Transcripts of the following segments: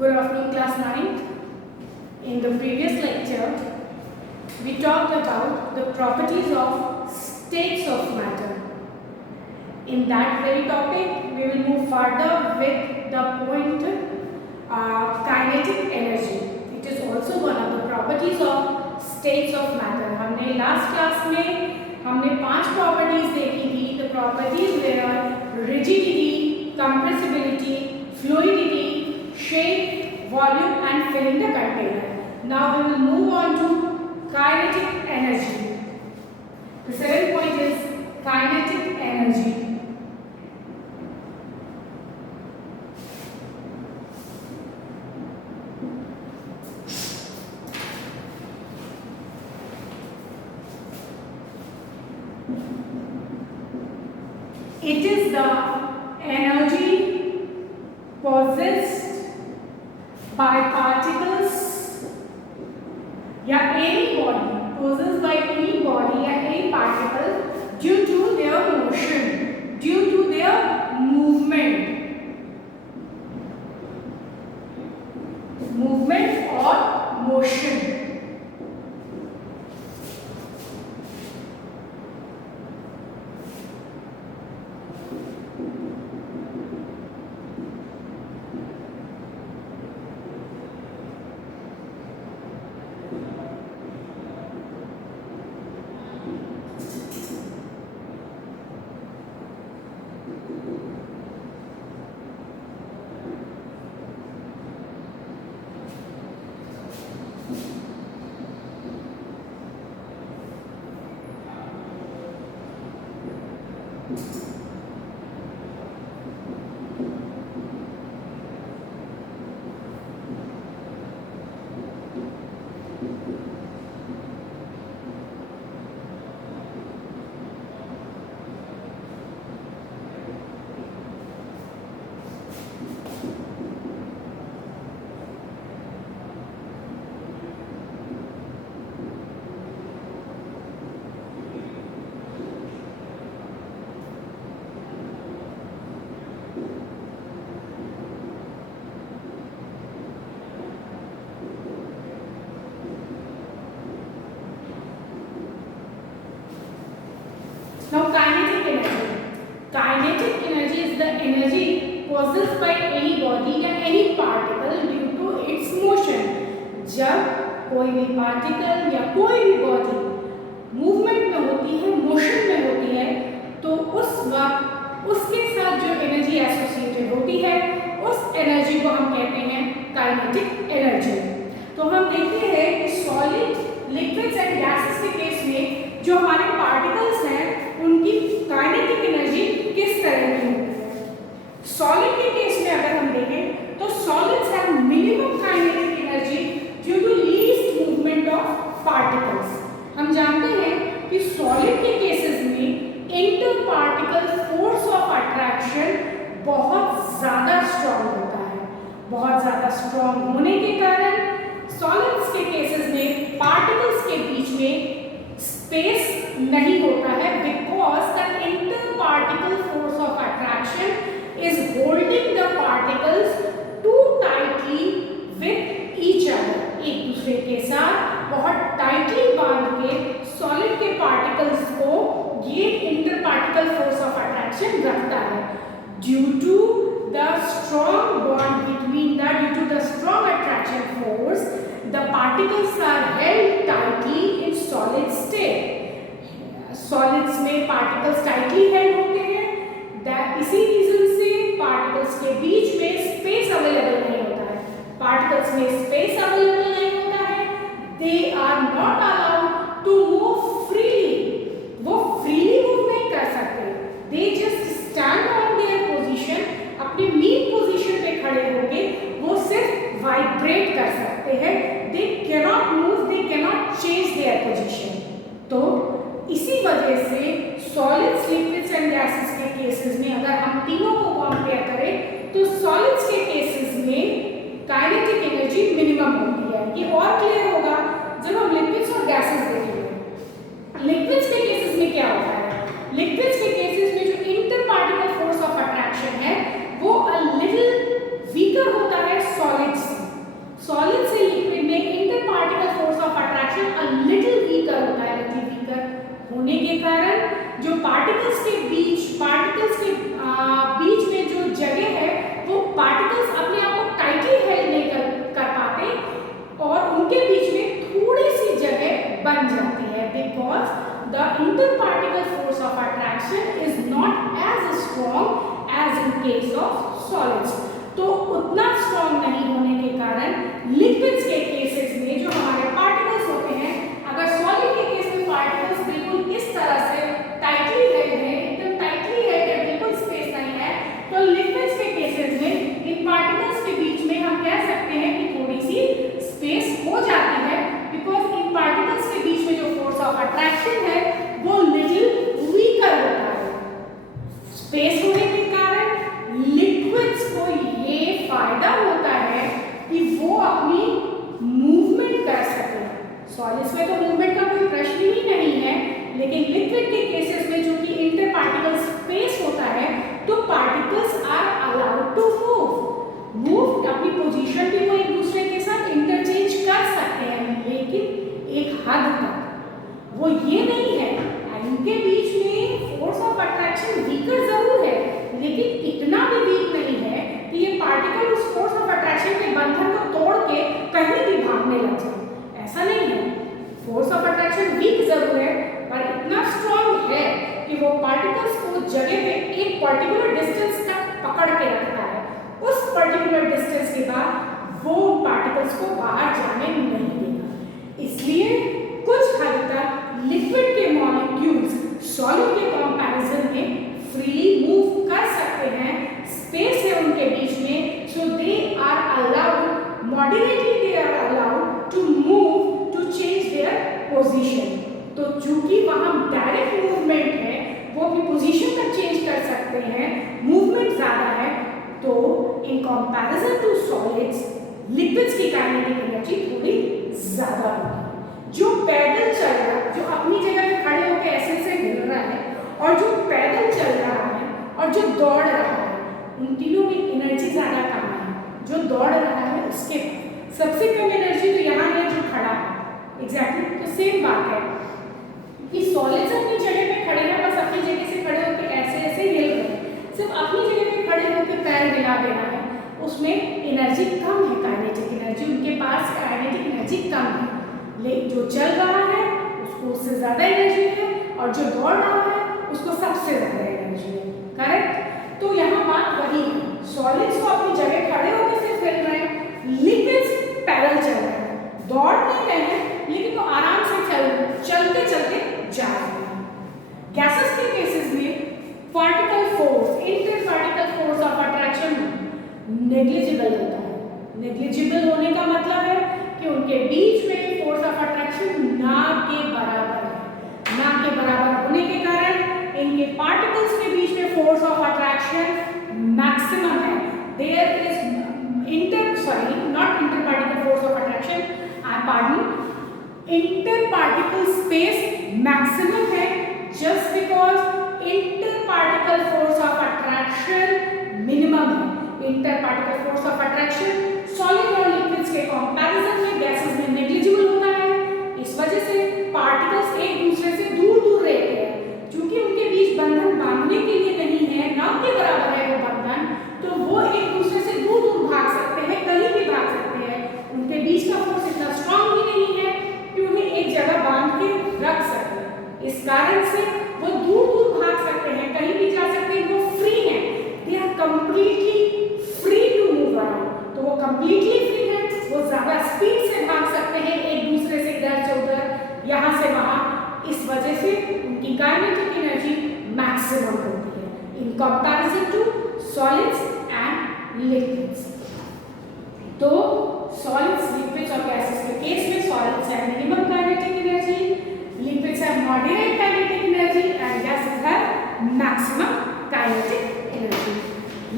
Good afternoon, class 9th. In the previous lecture, we talked about the properties of states of matter. In that very topic, we will move further with the point kinetic energy. It is also one of the properties of states of matter. हमने last class में हमने 5 properties देखी थी. The properties were rigidity, compressibility, fluidity, shape, volume and filling the container. Now we will move on to kinetic energy. The second point is kinetic energy. It is the energy possessed by particles या any body possessed by any body या any particle due to their motion, due to their movement or motion. Now kinetic energy. Kinetic energy is the energy possessed by any body या any particle due to its motion. जब कोई भी particle या कोई भी body movement में होती है, motion में होती है, तो उस वक्त उसके साथ जो energy associated होती है, उस energy को हम कहते हैं kinetic energy. तो हम देखते हैं कि solid, liquids and gases के केस में जो हमारे particles हैं उनकी काइनेटिक एनर्जी किस तरह की होती है. सॉलिड के केस में अगर हम देखें तो solids have minimum kinetic energy due to least movement of particles. हम जानते हैं कि सॉलिड के केसेस में inter particle force of attraction बहुत ज़्यादा स्ट्रॉन्ग होता है. बहुत ज़्यादा स्ट्रॉन्ग होने के कारण सॉलिड्स के केसेस में पार्टिकल्स के बीच में स्पेस नहीं होता है because the interparticle force of attraction is holding the particles too tightly with each other. एक दूसरे के साथ बहुत टाइटली बांध के सॉलिड के पार्टिकल्स को ये interparticle force of attraction रखता है. Due to the strong bond between due to the strong attraction force, the particles are held tightly in solid state. Solids में पार्टिकल्स टाइटली हेल्ड होते हैं. इसी रीजन से पार्टिकल्स के बीच में स्पेस अवेलेबल नहीं होता है. पार्टिकल्स में स्पेस अवेलेबल नहीं होता है. They are not allowed to move freely. वो फ्रीली मूव नहीं कर सकते. They just stand on their position. अपने मीन पोजीशन पे खड़े होके वो सिर्फ वाइब्रेट कर सकते हैं. They cannot move, they cannot change their position. तो इसी वजह से सॉलिड्स, लिक्विड्स सॉलिड से लिक्विड में inter particle force of attraction a little weaker होता है। लिटिल वीकर होने के कारण जो पार्टिकल्स के बीच में जो जगह है वो पार्टिकल्स अपने आप को टाइटली हेल्ड नहीं कर पाते और उनके बीच में थोड़ी सी जगह बन जाती है, because the inter particle force of attraction is not as strong as in case of solids. तो उतना स्ट्रॉन्ग नहीं होने के कारण लिक्विड्स के केसेस में जो हमारे पार्टिकल्स होते हैं, अगर सॉलिड के केस में पार्टिकल्स बिल्कुल इस तरह से टाइटली हेल्ड है, एकदम टाइटली हेल्ड है, बिल्कुल स्पेस नहीं है, तो लिक्विड्स के केसेस में इन पार्टिकल्स के बीच में हम कह सकते हैं कि थोड़ी सी स्पेस हो जाती है, बिकॉज इन पार्टिकल्स के बीच में जो फोर्स ऑफ अट्रैक्शन है वो लिटिल वीकर होता है। स्पेस होने के कारण लिक्विड्स को ये फायदा होता है कि वो अपनी मूवमेंट कर सके। सॉलिड्स में तो मूवमेंट का कोई प्रश्न ही नहीं है, लेकिन लिक्विड के केसेस में चूंकि इंटर पार्टिकल स्पेस होता है तो particles are allowed to move अपनी पोजीशन भी वो एक दूसरे के साथ इंटरचेंज कर सकते हैं, लेकिन एक हद तक। वो ये नहीं है, इनके बीच में फोर्स ऑफ अट्रैक्शन वीकर जरूर है, लेकिन इतना भी वीक नहीं है कि ये पार्टिकल उस फोर्स ऑफ अट्रैक्शन के बंधन को तोड़ के कहीं भी भागने लग जाए, ऐसा नहीं है। फोर्स ऑफ अट्रैक्शन वीक जरूर है, पर इतना स्ट्रॉन्ग है कि वो पार्टिकल्स को जगह पे एक पर्टिकुलर डिस्टेंस तक पकड़ के रखता है। उस पर्टिकुलर डिस्टेंस के बाद वो पार्टिकल्स को बाहर जाने नहीं देगा। इसलिए कुछ हद तक लिक्विड के मॉलिक्यूल्स सॉलिड के कंपैरिजन में फ्रीली मूव कर सकते हैं, स्पेस है उनके बीच में, so they are allowed moderately, they are allowed to move to change their position. तो चूंकि वहां डायरेक्ट मूवमेंट है, वो भी पोजीशन तक चेंज कर सकते हैं, मूवमेंट ज्यादा है, तो in comparison to solids liquids की काइनेटिक एनर्जी थोड़ी ज्यादा होगी। जो पैदल चल रहा है, जो अपनी जगह पे खड़े होकर ऐसे से हिल रहा है, और जो पैदल चल रहा है और जो दौड़ रहा है, उन तीनों में एनर्जी ज्यादा कम है। जो दौड़ रहा है उसके सबसे कम एनर्जी तो यहाँ है जो खड़ा है। एग्जैक्टली तो सेम बात है कि सॉलिड्स अपनी जगह पे खड़े हैं, बस अपनी जगह से खड़े होकर ऐसे ऐसे हिल रहे हैं, सिर्फ अपनी जगह पे खड़े होकर पैर हिला देना है, उसमें एनर्जी कम है, काइनेटिक एनर्जी उनके पास काइनेटिक एनर्जी कम है। लेकिन जो चल रहा है उसको उससे ज्यादा एनर्जी है, और जो दौड़ रहा है उसको सबसे ज्यादा एनर्जी है। करेक्ट? तो यहाँ बात वही है, सॉलिड्स को अपनी जगह खड़े होकर सिर्फ हिल रहे हैं, लिक्विड्स पैदल चल रहे हैं, दौड़ नहीं रहे हैं, लेकिन वो आराम से चलते चलते जा रहे हैं। गैसेस के केसेस में particle force, inter particle force of attraction negligible होता है। नेग्लिजिबल होने का मतलब है कि उनके बीच में फोर्स ऑफ अट्रैक्शन ना के बराबर है। ना के बराबर होने के कारण इनके पार्टिकल्स के बीच में फोर्स ऑफ अट्रैक्शन मैक्सिमम है। There is not inter particle force of attraction, inter particle space maximum है, just because inter particle force of attraction minimum है। Inter particle force of attraction solid और liquids के comparison में gases में negligible होता है। इस वजह से पार्टिकल्स एक दूसरे से दूर दूर रहते हैं, क्योंकि उनके बीच बंधन बांधने के लिए नहीं है, ना के बराबर है वो बंधन, तो वो एक दूसरे से दूर दूर भाग सकते हैं, कहीं भी भाग सकते हैं। उनके बीच का फोर्स इतना स्ट्रांग भी नहीं है कि उन्हें एक जगह बांध के रख सके। इस कारण से वो दूर दूर भाग सकते हैं, कहीं भी जा सकते हैं, वो फ्री हैं, they are completely free to move around. तो वो कंप्लीटली फ्री है, वो ज्यादा स्पीड से भाग सकते हैं एक दूसरे से इधर से उधर, यहाँ से वहाँ। इस वजह से उनकी काइनेटिक एनर्जी मैक्सिमम होती है in comparison to solids and liquids. तो सॉलिड्स, लिक्विड्स और गैसेस के केस में solids have minimum kinetic energy, liquids have moderate kinetic energy and gases have maximum kinetic energy.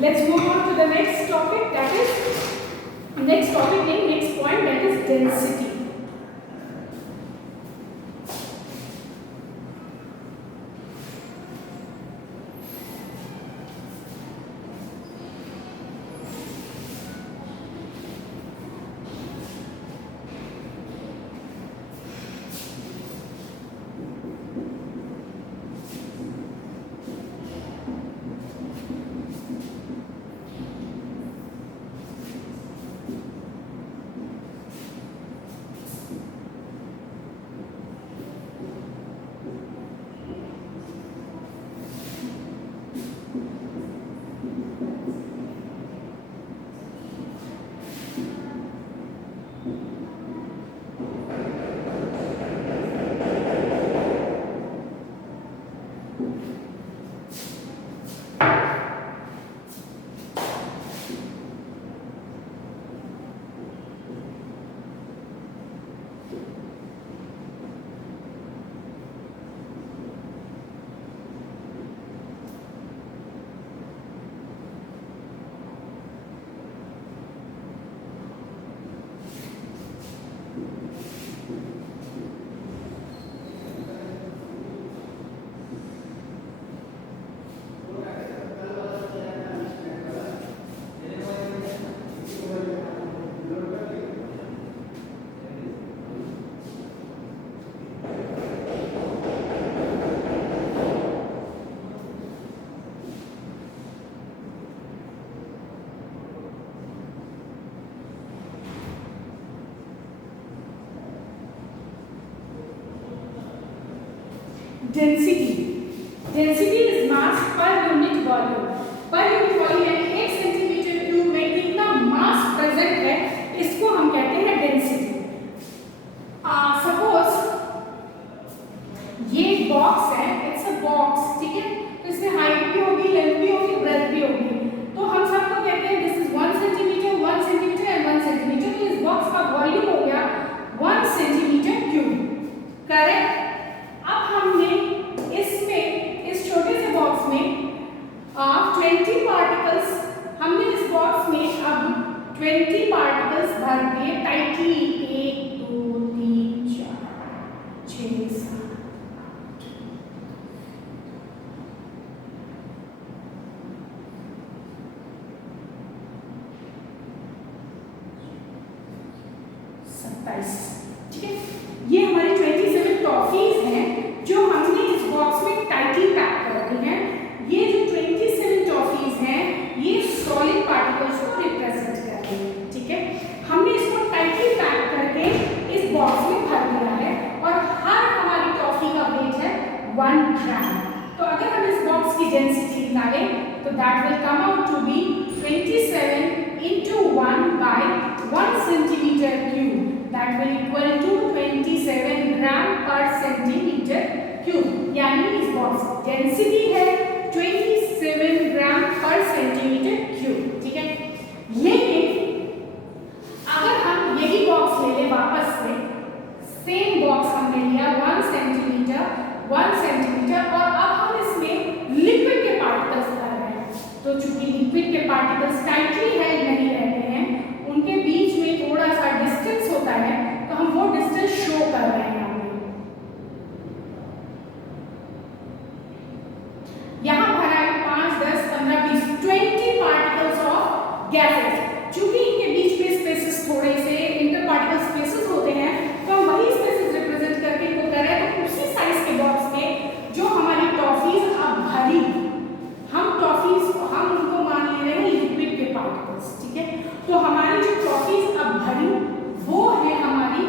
Let's move on to the next topic, that is next point, that is density. Density is mass per unit volume. Per unit volume यानी 1 centimetre cube में कितना मास present है, इसको हम कहते हैं density. Suppose ये box है, इट्स अ बॉक्स, ठीक है, तो इसमें हाइट भी होगी, लेंथ भी होगी, ब्रेथ भी होगी, तो हम सबको कहते हैं this is 1 centimetre, 1 centimetre and 1 centimetre. तो इस बॉक्स का वॉल्यूम हो गया 1 सेंटीमीटर क्यूब, करेक्ट। अब हमने इसमें इस छोटे से बॉक्स में 20 पार्टिकल्स, हमने इस बॉक्स में अब 20 पार्टिकल्स भर दिए टाइटली, 1 2 3 4 6 7 27, ठीक है। ये हमारी 27 टॉफीज हैं जो हमने इस बॉक्स में टाइटली पैक कर दी हैं। ये जो 27 टॉफीज हैं ये सॉलिड पार्टिकल्स को रिप्रेजेंट करती हैं, ठीक है। हमने इसको टाइटली पैक करके इस बॉक्स में भर दिया है और हर हमारी टॉफी का वेट है 1 ग्राम। तो अगर हम इस बॉक्स की डेंसिटी निकालें तो that will come out to be 27 into 1 by 1 centimeter cube, that will equal to 27 gram per centimeter cube। यानी इस बॉक्स की डेंसिटी है 27 ग्राम पर सेंटीमीटर क्यूब, ठीक है। लेकिन अगर हम यही बॉक्स ले ले वापस से, सेम बॉक्स हमने लिया 1 सेंटीमीटर और अब हम इसमें लिक्विड के पार्टिकल्स भर रहे हैं। तो चूंकि लिक्विड के पार्टिकल्स टाइटली हेल्ड नहीं रहते हैं, उनके बीच में थोड़ा सा डिस्टेंस होता है, तो हम वो डिस्टेंस शो कर रहे हैं। यहाँ भरा है 5 10 15 20 20 पार्टिकल्स ऑफ गैसेस। चूंकि इनके बीच में स्पेसेस थोड़े से इंटर पार्टिकल स्पेसेस होते हैं, तो हम वही स्पेसेस रिप्रेजेंट करके इनको कर रहे हैं। तो उसी साइज के बॉक्स में जो हमारी टॉफीज अब भरी, हम उनको मान ले रहे हैं लिक्विड के पार्टिकल्स, ठीक है। तो हमारी जो टॉफीज अब भरी वो है हमारी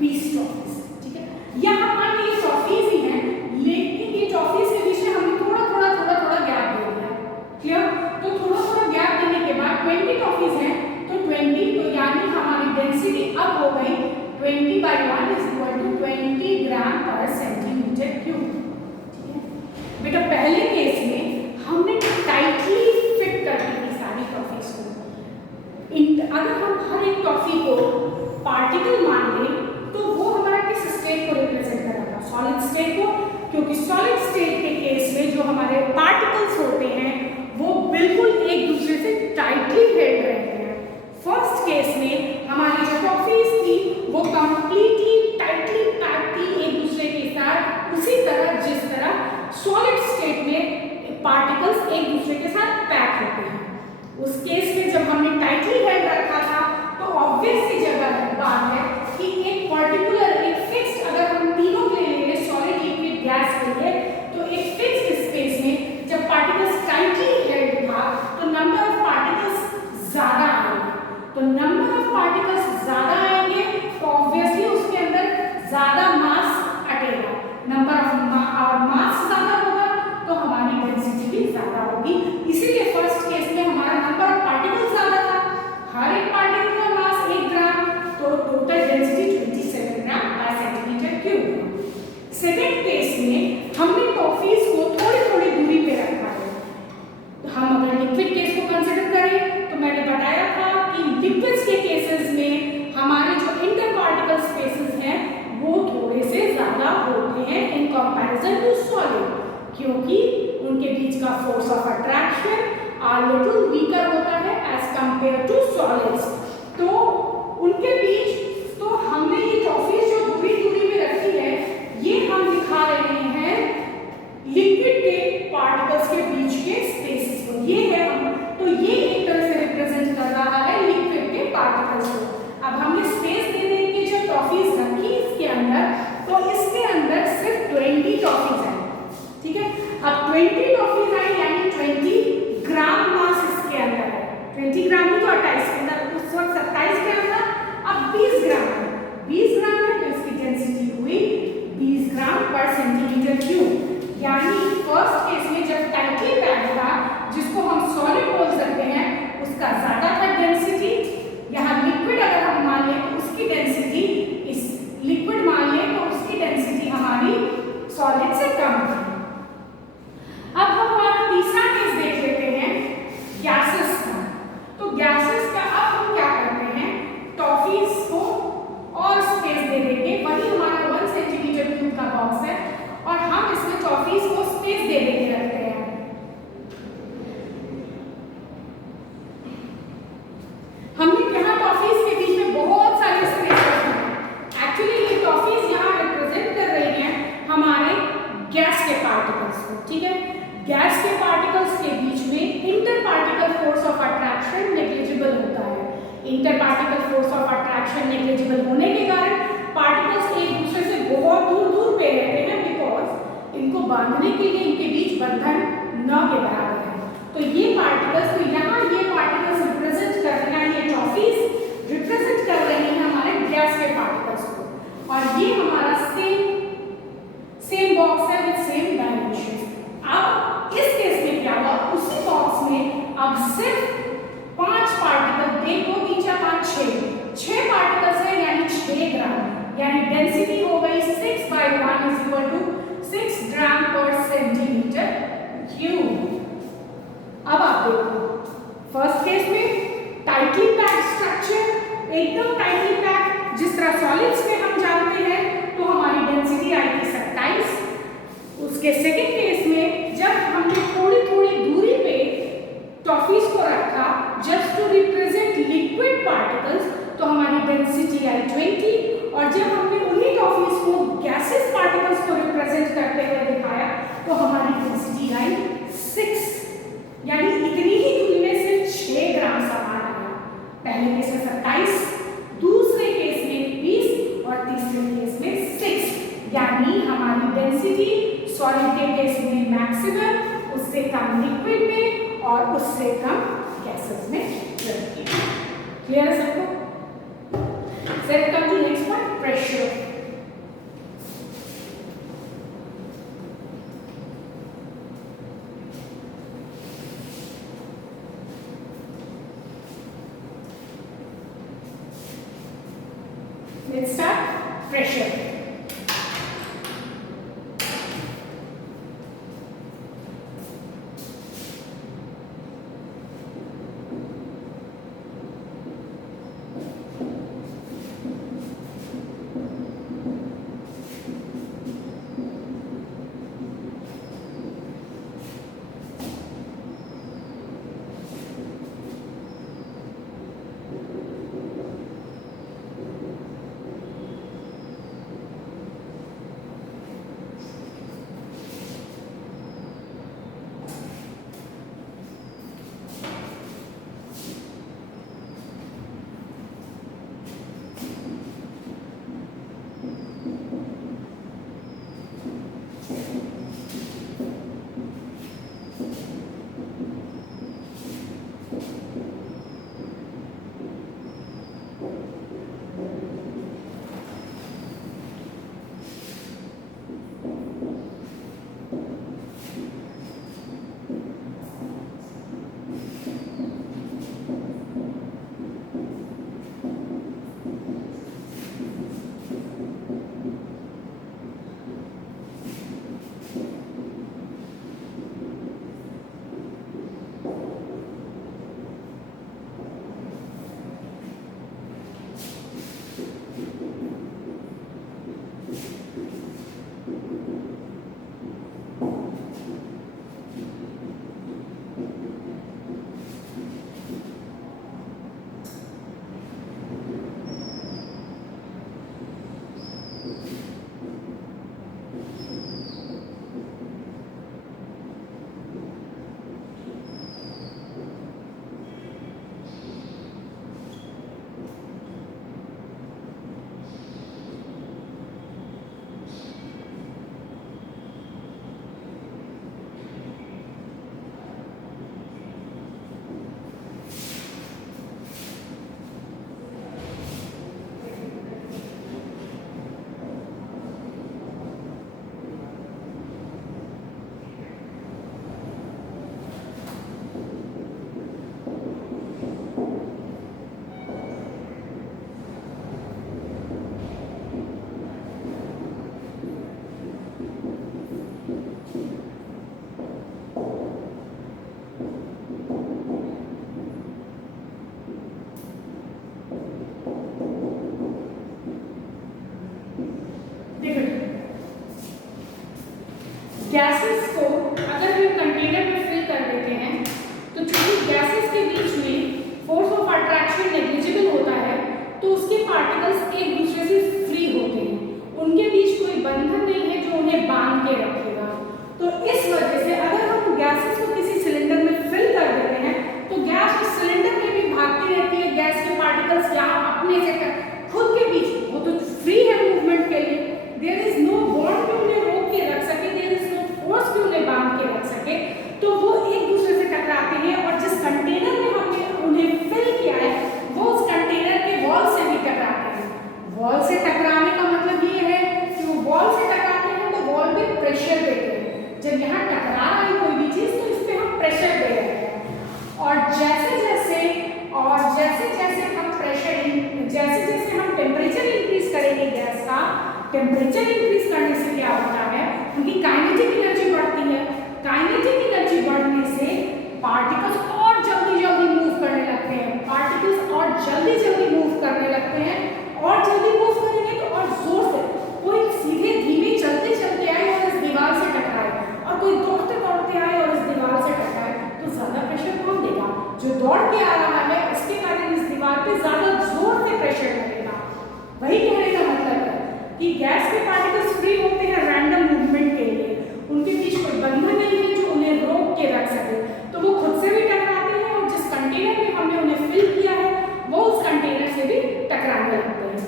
20 टॉफीज, ठीक है। यहाँ मान लीजिए टॉफीज ही हैं, लेकिन ये टॉफीज के बीच में हमने थोड़ा गैप दे दिया, क्लियर। तो थोड़ा गैप देने के बाद 20 टॉफीज हैं, तो 20, तो यानी हमारी डेंसिटी अब हो गई 20 by 1 is equal to 20 ग्राम पर सेंटीमीटर क्यूब, ठीक है। बेटा पहले केस में हमने टाइटली फिट कर दी थी सारी टॉफीज को। अगर हम हर एक टॉफी को पार्टिकल मान लें तो वो हमारा किस स्टेट को रिप्रेजेंट करेगा, सॉलिड स्टेट को, क्योंकि सॉलिड स्टेट के केस में जो हमारे पार्टिकल्स होते हैं वो बिल्कुल एक दूसरे से टाइटली हेल्ड रहते हैं। फर्स्ट केस में हमारी जो टॉफीज थी वो कंप्लीटली टाइटली पैक थी एक दूसरे के साथ, उसी तरह जिस तरह सॉलिड स्टेट में पार्टिकल्स एक दूसरे के साथ पैक होते हैं। उस केस में जब हमने टाइटली हेल्ड रखा था तो ऑब्वियस सी बात है कि एक पर्टिकुलर, एक फिक्स्ड, अगर हम तीनों के लिए लेंगे सॉलिड लिक्विड गैस के लिए, तो एक फिक्स्ड स्पेस में जब पार्टिकल्स टाइटली हेल्ड था तो नंबर ऑफ पार्टिकल्स ज्यादा आएंगे। तो नंबर ऑफ पार्टिकल्स ज्यादा आएंगे तो ऑब्वियसली उसके अंदर ज्यादा मास अटेगा, नंबर ऑफ मास ज्यादा होगा तो हमारी डेंसिटी भी ज्यादा होगी। इसीलिए फर्स्ट केस में हमारा नंबर ऑफ पार्टिकल्स ज्यादा था, हर एक पार्टिकल का मास 1 ग्राम, तो टोटल डेंसिटी 27 ग्राम पर सेंटीमीटर क्यूब। सेकंड केस में हमने टॉफीज को थोड़ी दूरी पे रखा है। तो हम अगर लिक्विड केस को कंसीडर करें तो मैंने बताया था कि लिक्विड्स के केसेस में हमारे जो इंटर पार्टिकल स्पेसेस हैं वो थोड़े से ज्यादा होते हैं इन कंपैरिजन टू सॉलिड, क्योंकि उनके बीच का force of attraction are little weaker होता है एज कंपेयर टू सॉलिड्स। तो उनके बीच, तो हमने ये टॉफीज जो inter particle force of attraction negligible होने के कारण पार्टिकल्स एक दूसरे से बहुत दूर दूर पे रहते हैं, बिकॉज इनको बांधने के लिए इनके बीच बंधन न के बराबर है। तो ये पार्टिकल्स, तो यहाँ ये पार्टिकल्स रिप्रेजेंट कर रहे हैं, ये टॉफीज रिप्रेजेंट कर रही हैं हमारे गैस के पार्टिकल्स को, और ये हमारा सेम बॉक्स है विद सेम डायमेंशन। अब इस केस में क्या हुआ, उसी बॉक्स में अब सिर्फ 5 पार्टिकल, देखो 3 4 5 6 पार्टिकल्स है, यानी 6 ग्राम, यानी डेंसिटी हो गई 6/1 इज इक्वल टू 6 ग्राम पर सेंटीमीटर क्यूब। अब आप देखो फर्स्ट केस में टाइटली पैक्ड स्ट्रक्चर, एकदम टाइटली पैक्ड, जिस तरह सॉलिड्स में हम जानते हैं, तो हमारी डेंसिटी आई थी 27। उसके सेकेंड केस में जब हमने थोड़ी थोड़ी दूरी पे टॉफीज को रखा just to represent liquid particles, तो हमारी डेंसिटी आई 20, और जब हमने उन्हीं टॉफीज को गैसेस पार्टिकल्स को रिप्रेजेंट करते हुए दिखाया तो हमारी डेंसिटी आई 6, यानी इतनी ही दूरी में सिर्फ 6 ग्राम सामान आया। पहले केस में 27, दूसरे केस में 20 और तीसरे केस में 6, यानी हमारी डेंसिटी सॉलिड के केस में मैक्सिमम, उससे कम लिक्विड में और उससे कम गैसेस में रहती है। क्लियर है सबको? Let's come to next point, pressure. Let's start pressure. Gases को अगर हम कंटेनर में फिल कर देते हैं तो चूंकि गैसेस के बीच में फोर्स ऑफ अट्रैक्शन नेग्लिजिबल होता है तो उसके पार्टिकल्स एक दूसरे से फ्री होते हैं, उनके बीच कोई बंधन नहीं है जो उन्हें बांध के रखेगा। तो इस वजह से अगर हम गैसेस को किसी सिलेंडर में फिल कर देते हैं तो गैस उस सिलेंडर में भी भागती रहती है, गैस के पार्टिकल टेम्परेचर इंक्रीज करने से क्या होता है, उनकी काइनेटिक एनर्जी बढ़ती है। काइनेटिक एनर्जी बढ़ने से पार्टिकल्स और जल्दी जल्दी मूव करने लगते हैं, पार्टिकल्स और जल्दी जल्दी मूव करने लगते हैं, और जल्दी मूव करेंगे तो और जोर से, कोई सीधे धीमे चलते चलते आए और इस दीवार से टकराए, और कोई दौड़ते दौड़ते आए और इस दीवार से टकराए, तो ज्यादा प्रेशर कौन देगा? जो दौड़ के आ रहा है उसके कारण इस दीवार पे ज्यादा जोर से प्रेशर लगेगा। वही कहने का मतलब है कि गैस के पार्टिकल्स फ्री होते हैं रैंडम मूवमेंट के लिए, उनके बीच कोई बंधन नहीं है जो उन्हें रोक के रख सके, तो वो खुद से भी टकराते हैं और जिस कंटेनर में हमने उन्हें फिल किया है वो उस कंटेनर से भी टकराने लगते हैं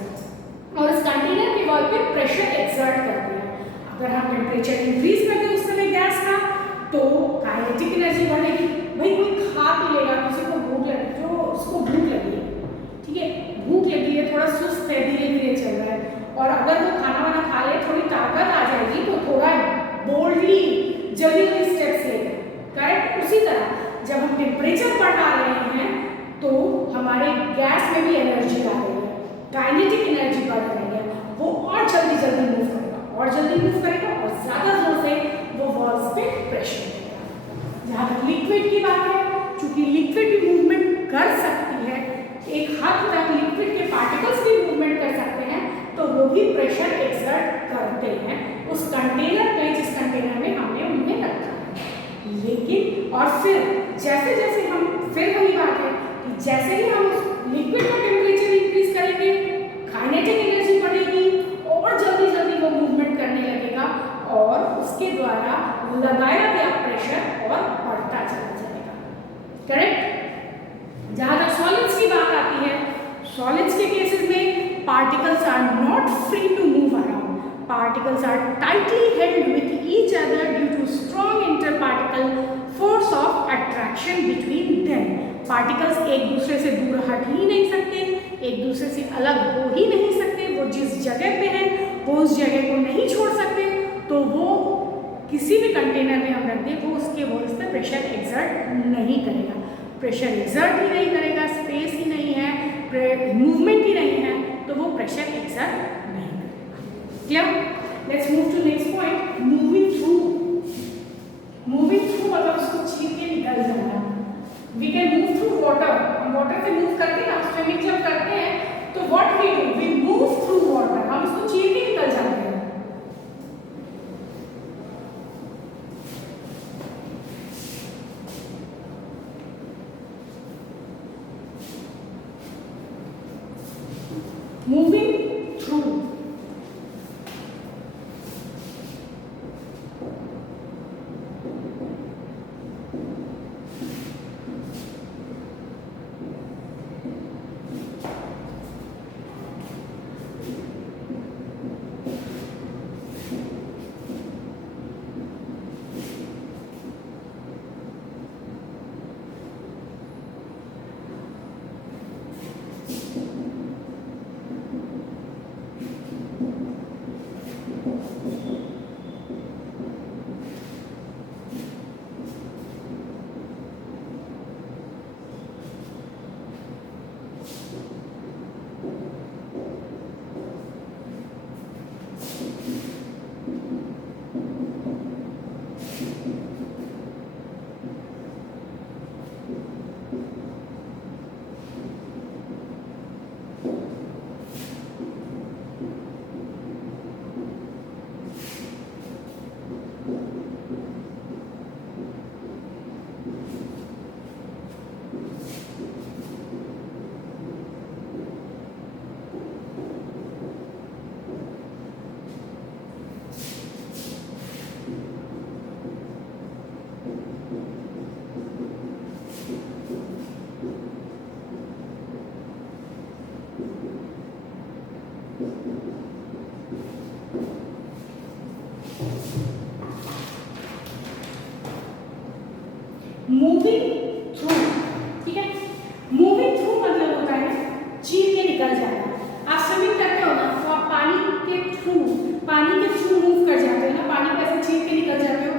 और इस कंटेनर के वॉल पे प्रेशर एक्सर्ट करते हैं। अगर हम टेम्परेचर इंक्रीज कर दें उस समय गैस का, तो काइनेटिक एनर्जी बढ़ेगी। भाई कोई खा पी लेगा, किसी को भूख लगी, जो उसको भूख लगी है, ठीक है, भूख लगी है, थोड़ा सुस्त है, धीरे धीरे चल रहा है, और अगर वो खाना वाना खा ले, थोड़ी ताकत आ जाएगी तो थोड़ा बोल्डली जल्दी जल्दी स्टेप्स लेगा, करेक्ट। उसी तरह जब हम टेम्परेचर बढ़ा रहे हैं तो हमारे गैस में भी एनर्जी आ रही है, काइनेटिक एनर्जी बढ़ रही है, वो और जल्दी जल्दी मूव करेगा, और जल्दी मूव करेगा, और ज्यादा जोर से वो वॉल्स पे प्रेशर देगा। जहाँ तक लिक्विड की बात है, चूंकि लिक्विड भी मूवमेंट कर सकती है, एक हद तक लिक्विड के पार्टिकल्स भी मूवमेंट कर सकते हैं, तो वो भी प्रेशर एक्सर्ट करते हैं उस कंटेनर में जिस कंटेनर में हमने उन्हें रखा है। लेकिन और फिर जैसे जैसे हम, फिर वही बात है कि जैसे ही हम उस लिक्विड का टेम्परेचर इंक्रीज करेंगे, काइनेटिक एनर्जी बढ़ेगी और जल्दी जल्दी वो मूवमेंट करने लगेगा, और उसके द्वारा लगाया गया प्रेशर और बढ़ता चला जाएगा, करेक्ट। जहाँ तक सॉलिड्स की बात आती है, सॉलिड्स के केसेस में particles are not free to move around. Particles are tightly held with each other due to strong interparticle force of attraction between them. Particles एक दूसरे से दूर हट ही नहीं सकते, एक दूसरे से अलग हो ही नहीं सकते, वो जिस जगह पे है वो उस जगह को नहीं छोड़ सकते, तो वो किसी भी कंटेनर में हम रख दें वो उसके वॉल्स पे प्रेशर एक्सर्ट नहीं करेगा, प्रेशर एक्सर्ट ही नहीं करेगा, स्पेस ही नहीं है, मूवमेंट ही नहीं है, तो वो प्रेशर एक्सर्ट नहीं करेगा। Clear? Let's move to next point, moving through. Moving through मतलब उसको चीर के निकल जाना। We can move through water, हम वाटर से मूव करते हैं, स्विमिंग जब करते हैं तो what we do, we move through water, हम उसको चीर के निकल जाते हैं। Moving through. मूविंग थ्रू, ठीक है, मूविंग थ्रू मतलब होता है चीर के निकल जाना। आप स्विमिंग करते हो ना, तो आप पानी के थ्रू मूव कर जाते हो ना, पानी को ऐसे चीर के निकल जाते हो।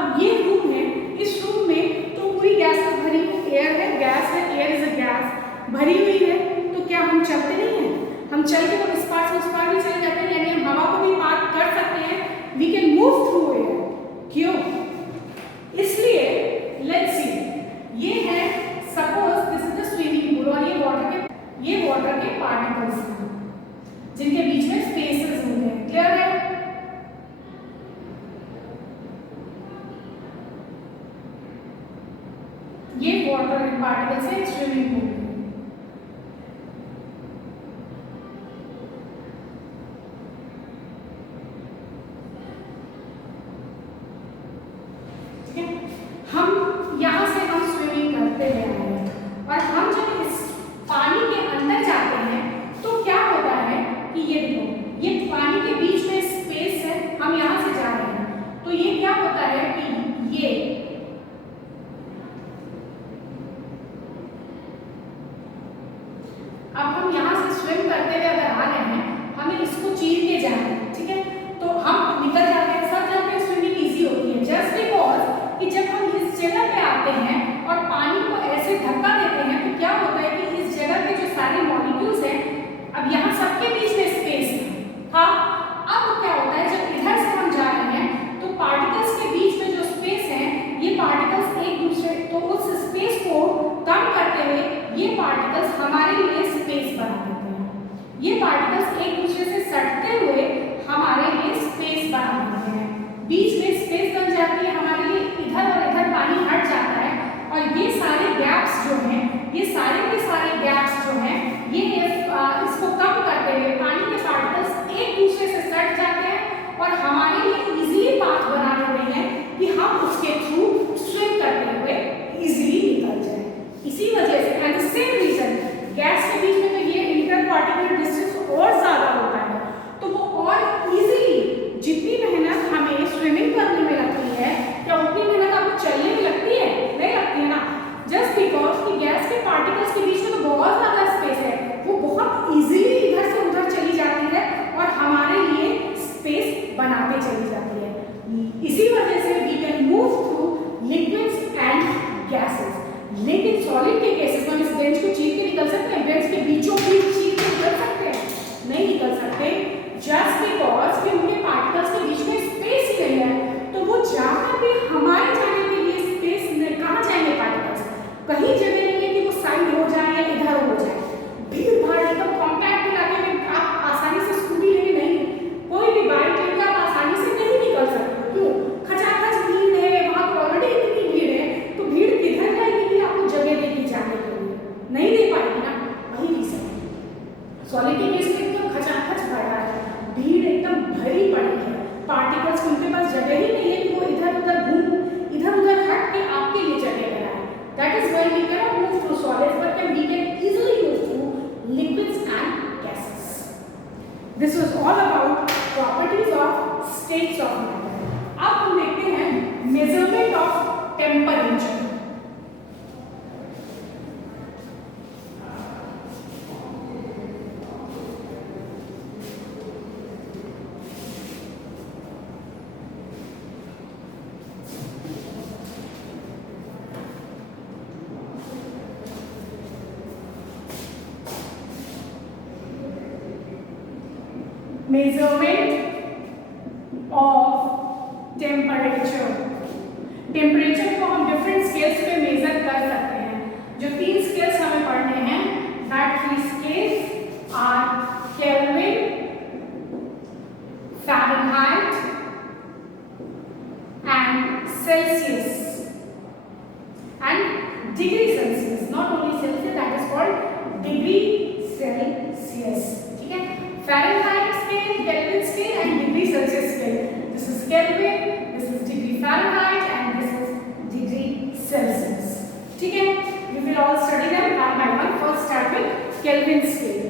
अब ये रूम है, इस रूम में तो पूरी गैस से भरी एयर है, गैस है, एयर इज अ गैस भरी हुई है, तो क्या हम चलते नहीं हैं? हम चल के इस पार से उस पार भी चले जाते हैं, यानी हम हवा को भी ये वाटर के पार्टिकल्स हैं जिनके बीच में स्पेसेस होंगे। क्लियर है? ये वाटर के पार्टिकल्स है स्विमिंग पूल में। हम यहाँ से हम स्विमिंग करते हैं और हम जब इस पानी के अंदर जाते हैं तो क्या होता है कि ये देखो ये पानी के बीच में स्पेस है, हम यहाँ से जा रहे हैं तो ये क्या होता है कि ये अब हम यहाँ से स्विम करते हुए अगर आ रहे हैं हमें इसको चीर के जाना है, ठीक है, तो हम निकल जाते हैं। सब जगह पे स्विमिंग इजी होती है जस्ट बिकॉज कि जब हम इस जगह पे आते हैं और पानी को ऐसे धक्का देते हैं तो क्या होता है कि इस जगह के जो सारे मॉलिक्यूल्स हैं अब यहाँ सबके बीच में स्पेस है। हाँ, अब क्या होता है जब इधर से हम जा रहे हैं तो पार्टिकल्स के बीच में जो स्पेस है ये पार्टिकल्स एक दूसरे तो उस स्पेस को कम करते हुए ये पार्टिकल्स हमारे लिए स्पेस बना देते हैं। ये पार्टिकल्स एक दूसरे से सटते हुए हमारे लिए स्पेस बना देते हैं। बीच में स्पेस बन जाती है हमारे लिए, इधर और इधर पानी हट जाता है और ये सारे गैप्स जो हैं ये सारे के सारे गैप्स जो हैं ये इसको कम करते हुए पानी के पार्टिकल्स एक दूसरे से सट जाते हैं और हमारे लिए इजीली पाथ बना देते हैं कि हम उसके थ्रू स्विम करते हुए इजीली निकल जाए। इसी वजह से and the same reason gas के बीच में तो ये इंटर पार्टिकुलर डिस्टेंस और ज्यादा होता है तो वो और इजीली जितनी मेहनत हमें स्विमिंग करने में लगती है क्या उतनी मेहनत आपको चलने में लगती है? नहीं लगती है ना, जस्ट बिकॉज कि गैस के पार्टिकल्स के बीच में तो बहुत ज्यादा स्पेस है, वो बहुत इजीली इधर से उधर चली जाती है और हमारे लिए स्पेस बनाते चली जाती है। इसी वजह से we can move through liquids and gases. लेकिन सॉलिड के केसेस में इस बेंच को चीर के निकल सकते हैं? बेंच के बीचों बीच चीर के निकल सकते हैं? नहीं निकल सकते, जस्ट बिकॉज कि उनके पार्टिकल्स के बीच में स्पेस ही नहीं है। तो वो जाकर भी हमारे जाने के लिए स्पेस में कहाँ जाएंगे पार्टिकल्स? कहीं जगह नहीं है कि वो साइड हो जाए या इधर हो जाए। भीड़ भाड़ एकदम कॉम्पैक्ट इलाके में आप आसानी से स्कूटी लेके नहीं, कोई भी बाइक लेकर आप आसानी से नहीं निकल सकते। क्यों? खचाखच भीड़ है, वहाँ पर ऑलरेडी इतनी भीड़ है तो भीड़ किधर जाएगी कि आपको जगह देगी जाने के लिए? नहीं दे पाएगी ना। वही रीजन है सॉलिड के केस में एकदम खचाखच भरा है, भीड़ एकदम भरी पड़ी है, पार्टिकल्स उनके पास जगह ही नहीं है कि वो इधर उधर हट के आपके लिए जगह बनाए। That is why we cannot move through solids, but we can easily move through liquids and gases. This was all about properties of states of matter. अब हम देखते हैं measurement of temperature. Measurement of temperature. Temperature को हम different scales पे major कर सकते हैं। जो 3 स्केल्स हमें पढ़ने हैं that 3 scales are Kelvin, Fahrenheit and Celsius and degree Celsius. Not only Celsius, that is called degree Celsius. ठीक है, Fahrenheit scale, Kelvin scale and degree Celsius scale. This is Kelvin, this is degree Fahrenheit and this is degree Celsius. ठीक है, we will all study them one by one. First start with Kelvin scale.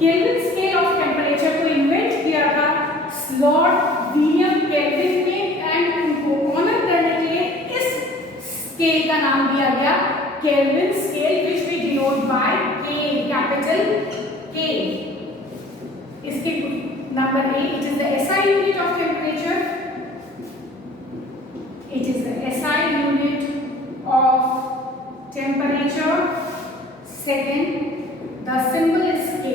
Kelvin scale of temperature को invent किया था Lord William Kelvin ने and उनको honour करने के लिए इस स्केल का नाम दिया गया Kelvin scale which we denote by K, capital K. इसके number 8 it is the SI unit of temperature. It is the SI unit of temperature. Second, the symbol is K.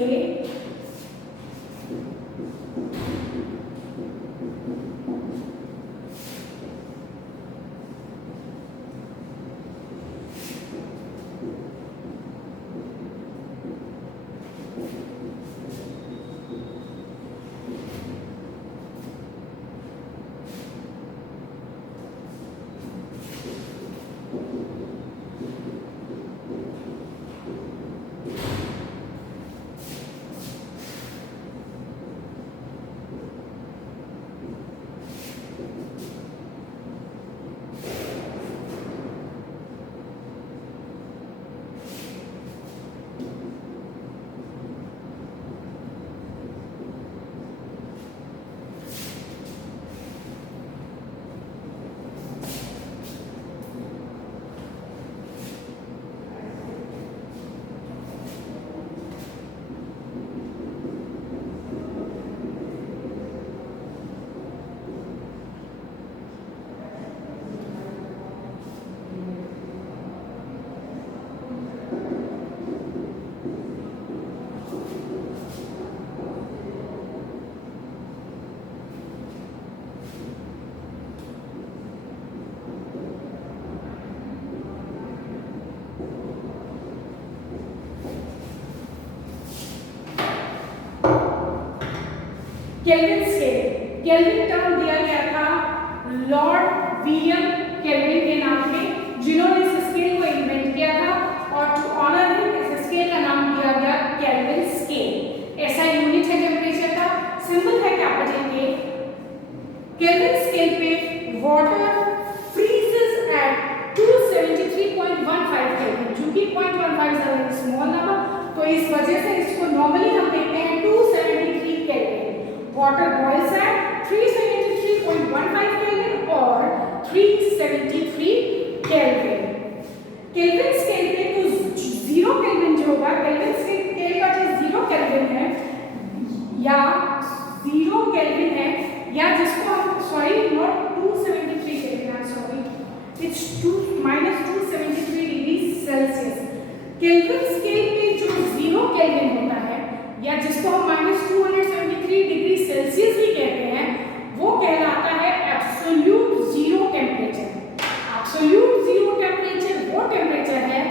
Kelvin scale, kelvin term दिया गया था Lord William kelvin के नाम पे, जिन्होंने इस scale को इन्वेंट किया था और टू ऑनर हिम इस स्केल का नाम दिया गया केल्विन स्केल. ऐसा यूनिट है टेम्परेचर का, सिंबल है कैपिटल के. केल्विन स्केल पे वाटर फ्रीजेस एट 273.15 केल्विन, जो कि 0.15 इज अ स्मॉल नंबर, तो इस वजह से इसको नॉर्मली हम देखते हैं 273 kelvin. Water boils at 373.15 Kelvin or 373 Kelvin. Kelvin scale पे तो 0 केल्विन जो होगा, केल्विन स्केल का जो 0 केल्विन है या 0 केल्विन है या जिसको हम sorry not 273 kelvin, I am sorry, it's -273 degree Celsius. Kelvin scale पे जो 0 केल्विन होता है या जिसको हम -273 डिग्री सेल्सियस भी कहते हैं, वो कहलाता है absolute zero temperature. Absolute zero temperature वो टेम्परेचर है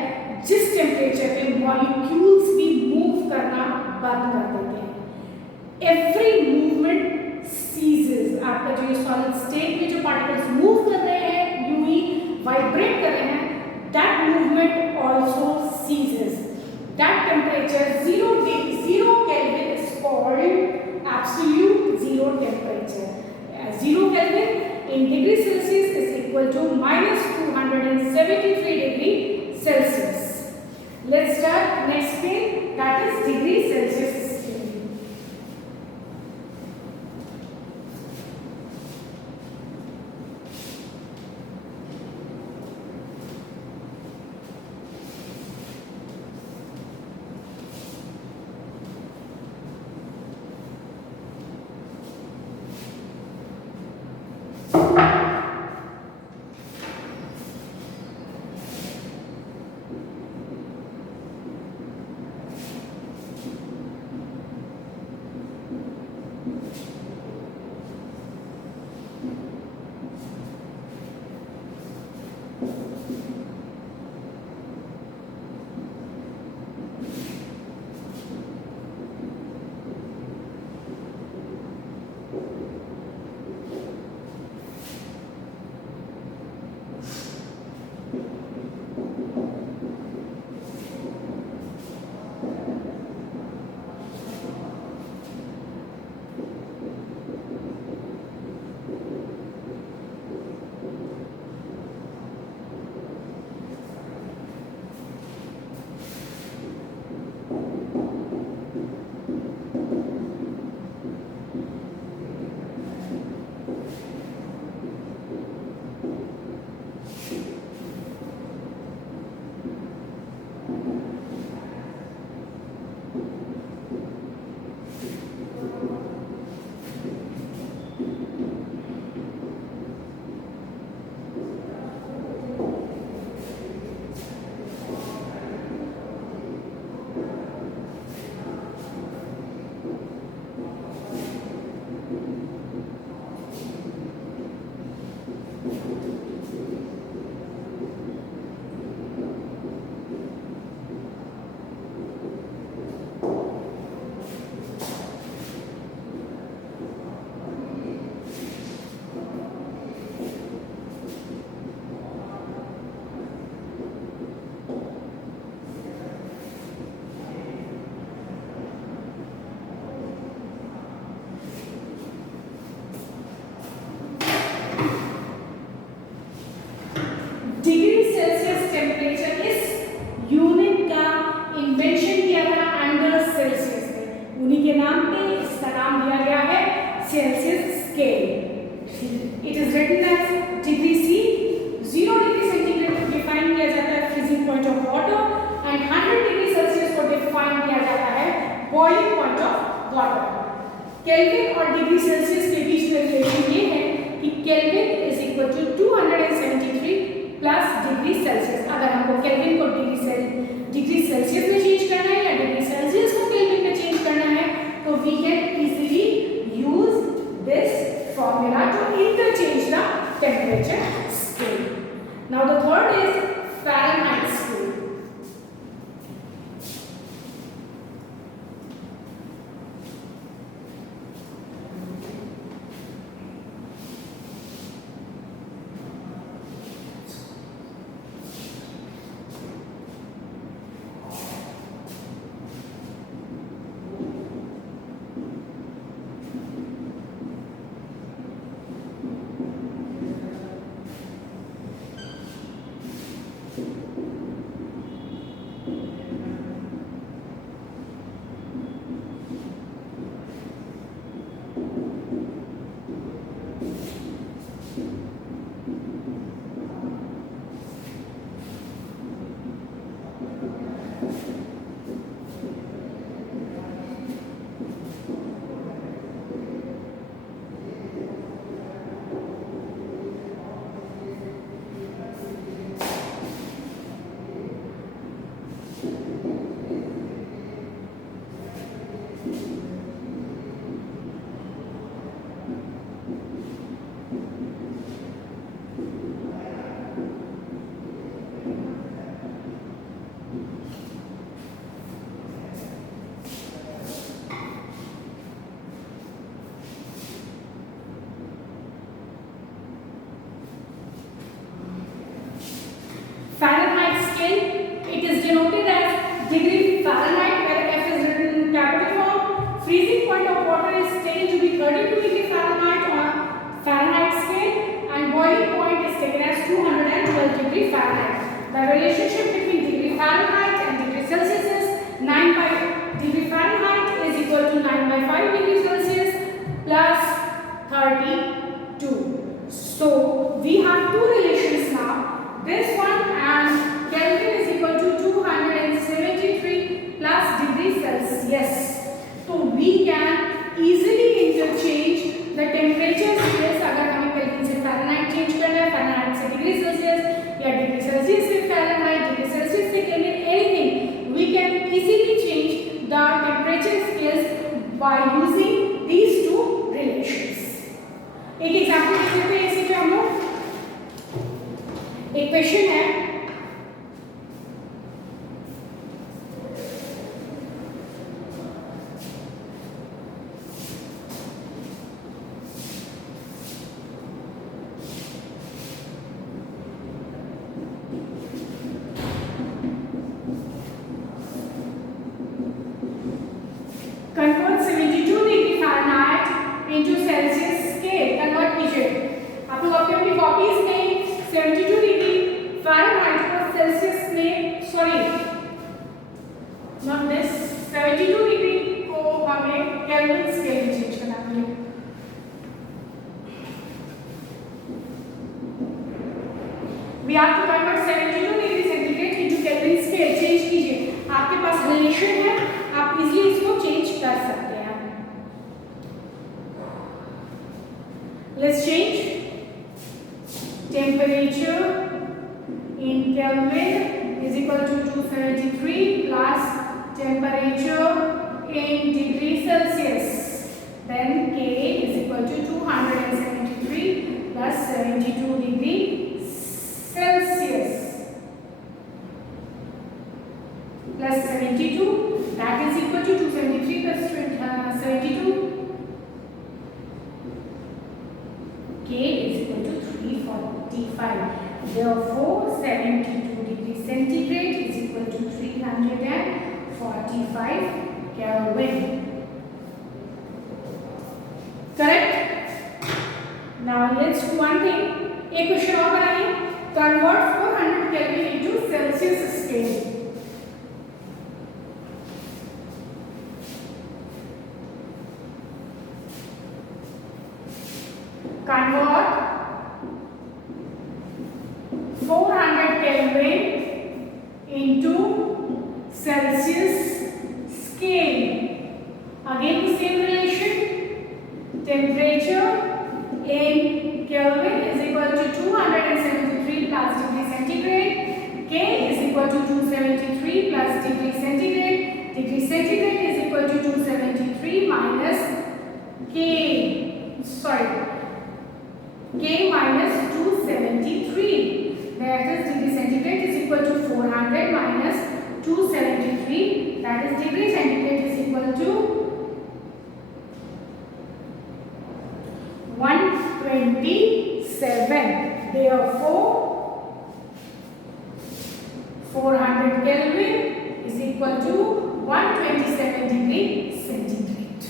जिस टेम्परेचर पे मॉलिक्यूल्स भी मूव करना बंद कर देते हैं. Every movement ceases. आपका जो ये सॉलिड स्टेट में जो पार्टिकल्स मूव कर रहे हैं, यूं ही वाइब्रेट कर रहे हैं, that movement also ceases. That temperature 0 Kelvin is called absolute zero temperature. 0 Kelvin in degree Celsius is equal to -273 degree Celsius. Let's start next scale, that is degree Celsius scale. और degree Celsius के बीच में relation ये है कि Kelvin is equal to 273 plus degree Celsius. अगर हमको kelvin को डिग्री सेल्सियस में चेंज करना है या डिग्री सेल्सियस को केल्विन में चेंज करना है तो we can easily use this formula to interchange the temperature scale. Now the third is Fahrenheit scale. Fahrenheit scale, it is denoted as degree Fahrenheit where F is written in capital form. Freezing point of water is taken to be 32 degree Fahrenheit on a Fahrenheit scale and boiling point is taken as 212 degree Fahrenheit. The relationship between degree Fahrenheit and degree Celsius is 9 by degree Fahrenheit is equal to 9 by 5 degree Celsius plus 32. So we have two relations now. This one and Kelvin is equal to 273 plus degree Celsius. So we can easily interchange the temperature scales. अगर हमें Kelvin से Fahrenheit change करना है, Fahrenheit से degree Celsius या degree Celsius से Fahrenheit, degree Celsius से Kelvin, anything, we can easily change the temperature scales by using these two relations. एक एग्जांपल देख लेते हैं इसी पे हम लोग। एक क्वेश्चन है convert 72 degree Fahrenheit into Celsius scale convert कीजिए। आप लोग अपनी कॉपीज में 72 डिग्री फ़ारेनहाइट को सेल्सियस में नॉट दिस 72 डिग्री को हमें केल्विन स्केल में चेंज करना है। We have to convert 72 degree centigrade into Kelvin scale. Change कीजिए, आपके पास रिलेशन है, आप इजीली इसको चेंज कर सकते हैं। Let's change temperature in Kelvin is equal to 273 plus temperature in degree Celsius. Then K is equal to 273 plus 72 degree Celsius plus 72, that is equal to 273 plus 72. K is equal to 345. Therefore, 72 degree centigrade is equal to 345 Kelvin. Correct? Now let's do one thing. एक question और बनाइए। Convert 400 Kelvin into Celsius scale. Convert 400 Kelvin into Celsius scale. Again the same relation. temperature in Kelvin is equal to 273 plus degree centigrade. K is equal to 273 plus degree centigrade. Degree centigrade is equal to 273 minus K minus 273. That is degree centigrade is equal to 400 minus 273. That is degree centigrade is equal to 127. Therefore, 400 Kelvin is equal to 127 degree centigrade.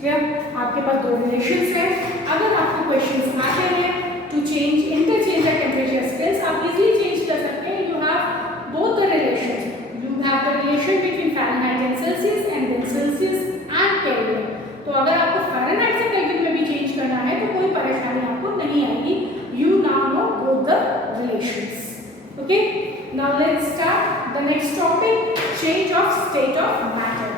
Clear? आपके पास दो relations हैं. अगर आपको questions आते हैं to change interchange the temperature scales, आप easily change कर सकते हैं. You have both the relations. You have the relation between Fahrenheit and Celsius and then Celsius and Kelvin. तो अगर आपको फ़ारेनहाइट से केल्विन में भी चेंज करना है तो कोई परेशानी आपको नहीं आएगी. You now know both the relations. Okay, now let's start the next topic, change of state of matter.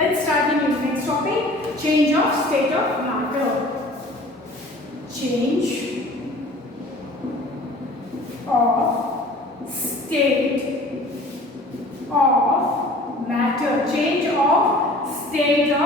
Let's start the next topic, change of state of matter. Change of state of matter. Change of state of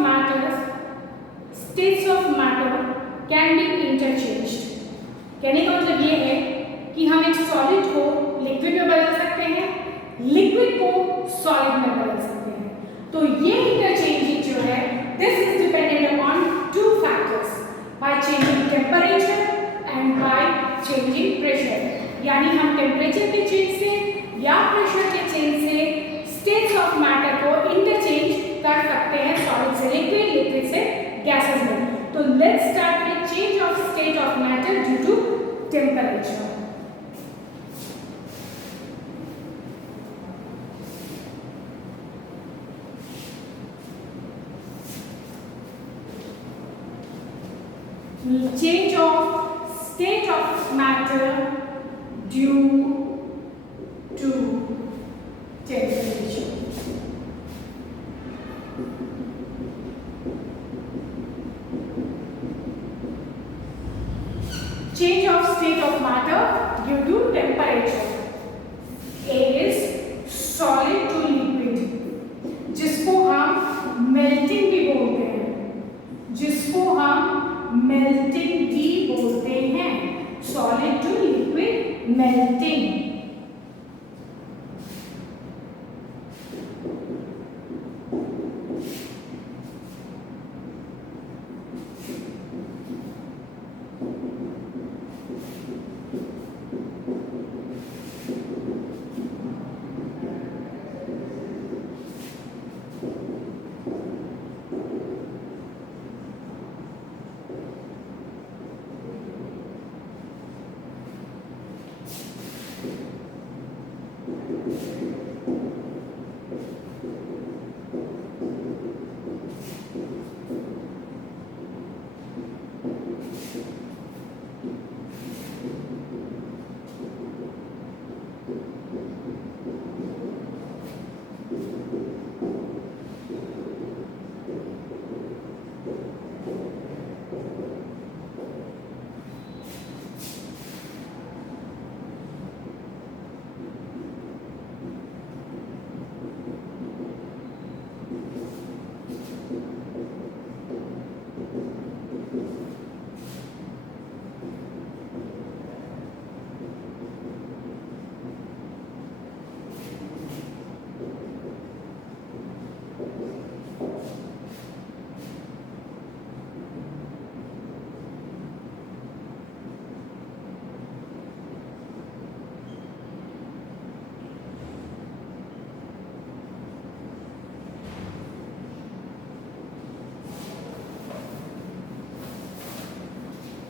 matter. States of matter can be interchanged. कहने का मतलब ये है कि हम एक solid को liquid में बदल सकते हैं, लिक्विड को सॉलिड में बदल सकते हैं. तो ये इंटरचेंजिंग जो है, this is dependent upon two factors, by changing temperature and by changing pressure. यानी हम टेम्परेचर के चेंज से या प्रेशर के चेंज से स्टेट्स ऑफ मैटर को इंटरचेंज कर सकते हैं, सॉलिड से लिक्विड, लिक्विड से gases में. तो let's start with change of state of matter due to temperature. Change of state of matter due to temperature. Change of state of matter due to temperature. A is solid to liquid, जिसको हम melting भी बोलते हैं, जिसको हम melting भी बोलते हैं. Solid to liquid melting.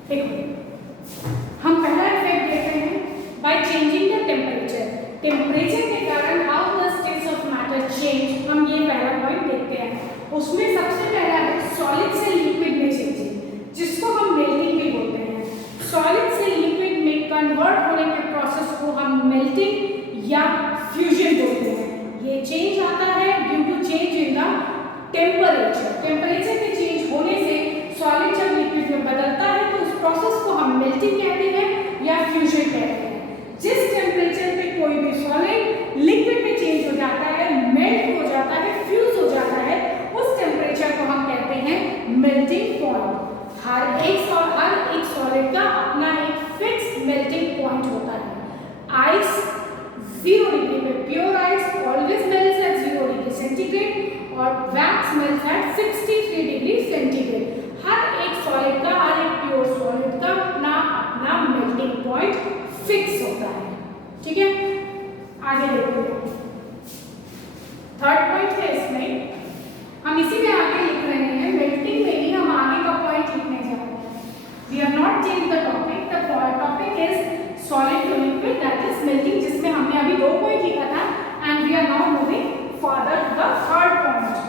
देखो हम पहला इफेक्ट देख रहे हैं by changing the temperature. Temperature के कारण how the states of matter change, हम ये पहला पॉइंट देखते हैं। उसमें सबसे पहला है सॉलिड से लिक्विड में चेंजिंग, जिसको हम मेल्टिंग भी बोलते हैं। सॉलिड से लिक्विड में कन्वर्ट होने के प्रोसेस को हम मेल्टिंग या फ्यूजन बोलते हैं। ये चेंज आता है due to change in the temperature. Temperature के चेंज होने से सॉलिड जब लिक्विड में बदलता है तो उस प्रोसेस को हम मेल्टिंग कहते हैं या फ्यूजन कहते हैं। जिस टेम्परेचर पे कोई भी सॉलिड लिक्विड में चेंज हो जाता है, मेल्ट हो जाता है, फ्यूज हो जाता है, उस टेम्परेचर को हम कहते हैं मेल्टिंग पॉइंट। हर एक सॉलिड का अपना एक फिक्स मेल्टिंग पॉइंट होता है। आइस 0 डिग्री पे, pure ice always melts at 0 degree centigrade और wax melts at 63 degree centigrade. हर एक सॉलिड का, हर एक प्योर सॉलिड का अपना अपना मेल्टिंग पॉइंट फिक्स होता है। ठीक है, आगे देखते हैं। थर्ड पॉइंट है इसमें, हम इसी में आगे लिख रहे हैं, मेल्टिंग में ही हम आगे का पॉइंट लिखने जा रहे हैं। We have not change the topic, the topic is solid to liquid, that is melting, जिसमें हमने अभी 2 पॉइंट लिखा था and we are now moving further to the third point.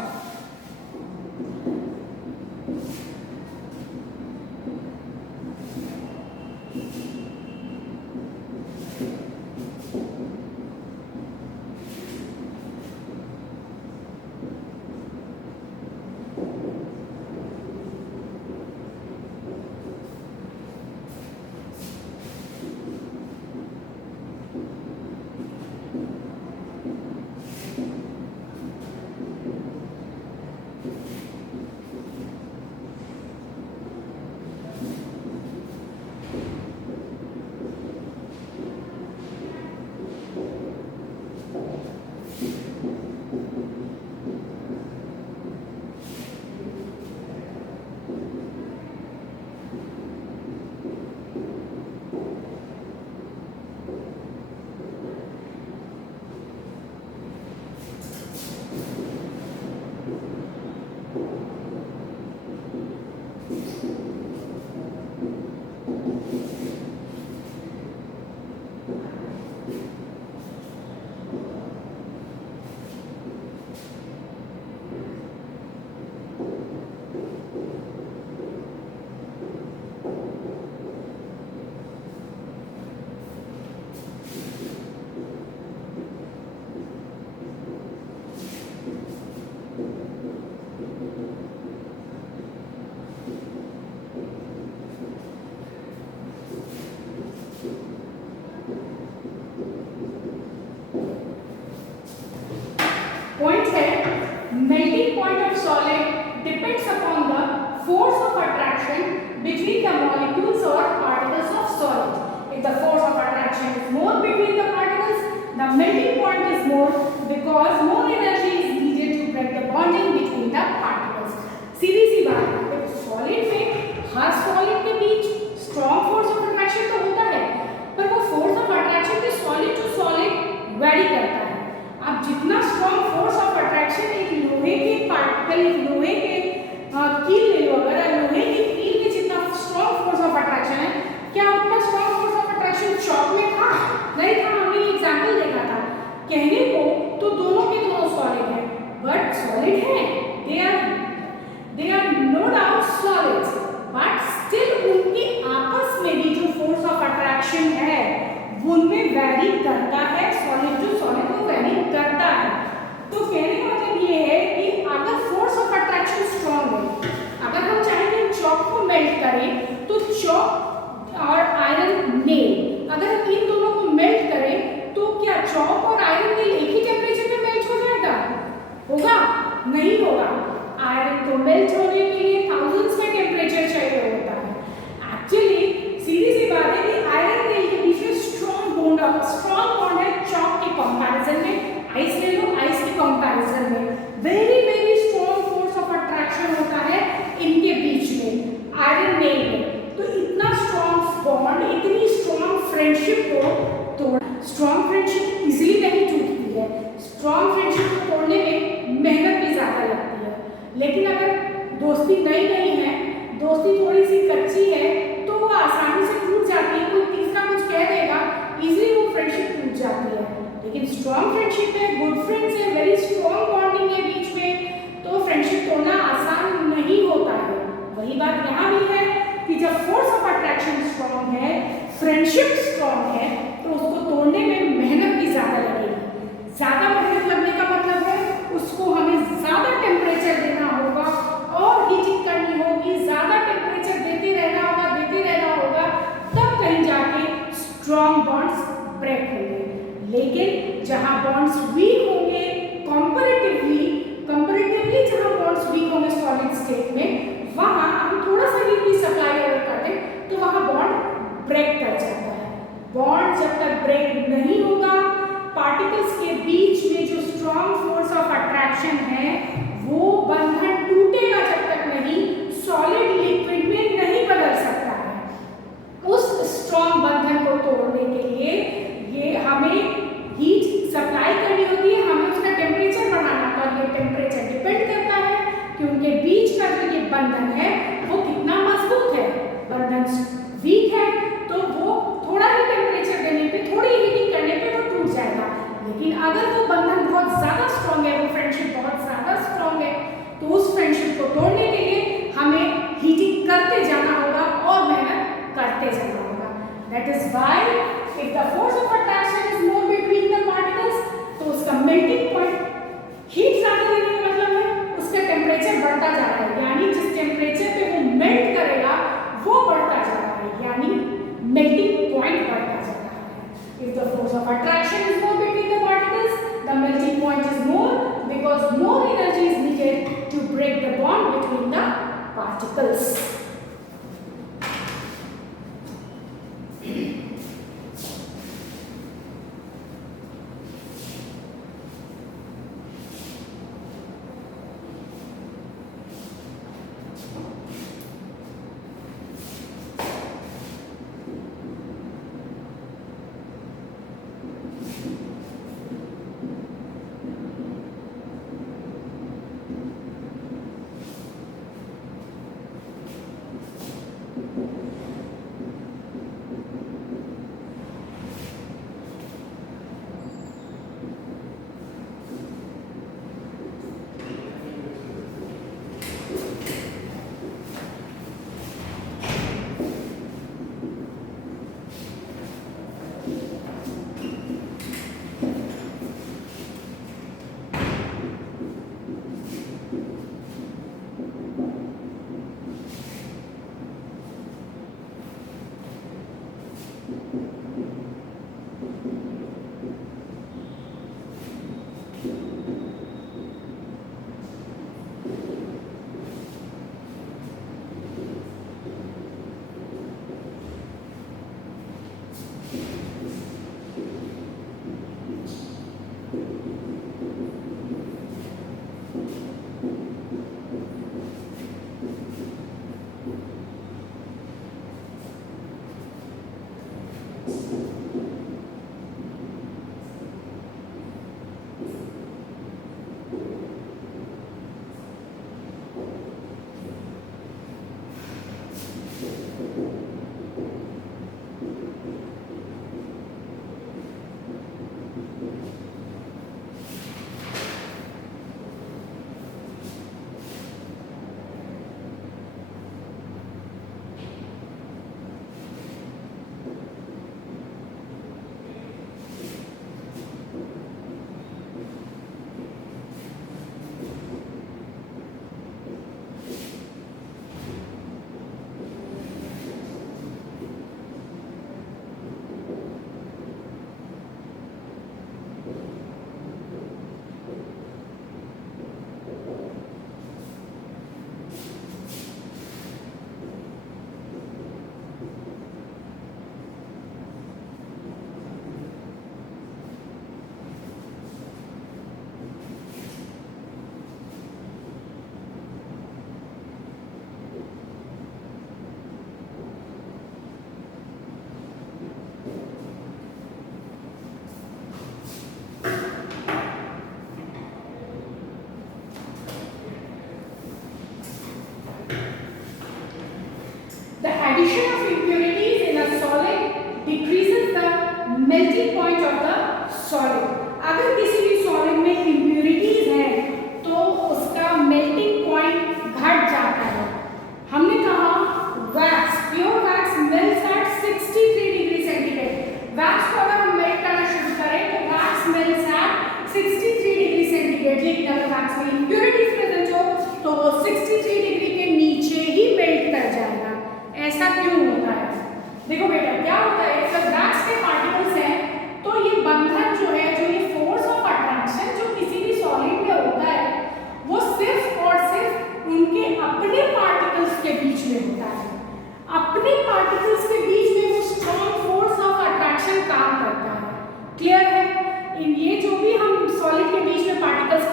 Point है, melting point of solid depends upon the force of attraction between the molecules or particles of solid. If the force of attraction is more between the particles, the melting point is more because more energy is needed to break the bonding between the particles. सीधी सी बात है, देखो solid में हर solid के बीच strong force of attraction तो होता है, पर वो फोर्स ऑफ अट्रैक्शन भी सॉलिड टू सॉलिड वेरी करता है। अब जितना स्ट्रॉन्ग फोर्स ऑफ अट्रैक्शन एक लोहे के पार्टिकल, एक लोहे के कील ले लो, अगर लोहे की कील में जितना स्ट्रॉन्ग फोर्स ऑफ अट्रैक्शन है, क्या उतना strong force of attraction chalk में था? नहीं था। हमने एग्जांपल देखा था। कहने को तो दोनों के दोनों सॉलिड है, बट सॉलिड है, they are no doubt solids, but still उनके आपस में भी जो फोर्स ऑफ अट्रैक्शन है उनमें वैरी करता है, सॉलिड टू सॉलिड को वैरी करता है। तो कहने का मतलब ये है कि अगर फोर्स ऑफ स्ट्रॉन्ग फ्रेंडशिप है, गुड फ्रेंड्स है, वेरी स्ट्रॉन्ग बॉन्डिंग है बीच में, तो फ्रेंडशिप तोड़ना आसान नहीं होता है। वही बात यहाँ भी है कि जब फोर्स ऑफ अट्रैक्शन स्ट्रॉन्ग है, फ्रेंडशिप स्ट्रॉन्ग है, तो उसको तोड़ने में मेहनत भी ज़्यादा लगेगी। ज़्यादा मेहनत लगने का मतलब है उसको हमें ज़्यादा टेम्परेचर देना होगा और हीटिंग करनी होगी, ज़्यादा टेम्परेचर देते रहना होगा, तब कहीं जाके स्ट्रॉन्ग बॉन्ड्स ब्रेक होंगे। लेकिन जहाँ बॉन्ड्स वीक होंगे, कंपैरेटिवली जहाँ बॉन्ड्स वीक होंगे सॉलिड स्टेट में, वहाँ हम थोड़ा सा हीट भी सप्लाई अगर करें तो वहाँ बॉन्ड ब्रेक कर जाता है। बॉन्ड जब तक ब्रेक नहीं होगा, पार्टिकल्स के बीच में जो स्ट्रॉन्ग फोर्स ऑफ अट्रैक्शन है वो बंधन टूटेगा जब तक नहीं, सॉलिड लिक्विड में नहीं बदल सकता है। उस स्ट्रॉन्ग बंधन को तोड़ने के लिए ये हमें हीट सप्लाई करनी होती है, हमें उसका टेम्परेचर बढ़ाना, पर ये टेम्परेचर डिपेंड करता है कि उनके बीच का जो ये बंधन है वो कितना मजबूत है। बंधन वीक है तो वो थोड़ा ही टेम्परेचर देने पे, थोड़ी हीटिंग करने पे वो टूट जाएगा। लेकिन अगर वो बंधन बहुत ज़्यादा स्ट्रॉन्ग है, वो फ्रेंडशिप बहुत ज़्यादा स्ट्रॉन्ग है, तो उस फ्रेंडशिप को तोड़ने के लिए हमें हीटिंग करते जाना होगा और मेहनत करते जाना होगा। That is why if the force of attraction is more between the particles, तो उसका melting point हीट ज़्यादा देने का मतलब है उसका टेम्परेचर बढ़ता जा रहा है, यानी जिस टेम्परेचर पे वो मेल्ट करेगा वो बढ़ता जा रहा है, यानी melting point बढ़ता जा रहा है। If the force of attraction is more between the particles, the melting point is more because more energy is needed to break the bond between the particles. 63 degree centigrade, लेकिन अगर wax में impurities present हो तो वो 63 degree के नीचे ही melt कर जाएगा। ऐसा क्यों होता है? देखो बेटा क्या होता है, जब वैक्स के पार्टिकल्स हैं तो ये बंधन जो है, जो ये फोर्स ऑफ अट्रैक्शन जो किसी भी सॉलिड में होता है, वो सिर्फ और सिर्फ उनके अपने पार्टिकल्स के बीच में होता है। अपने पार्टिकल्स के बीच में वो स्ट्रॉन्ग फोर्स ऑफ अट्रैक्शन काम करता है। क्लियर है? ये जो भी हम सॉलिड के बीच में पार्टिकल्स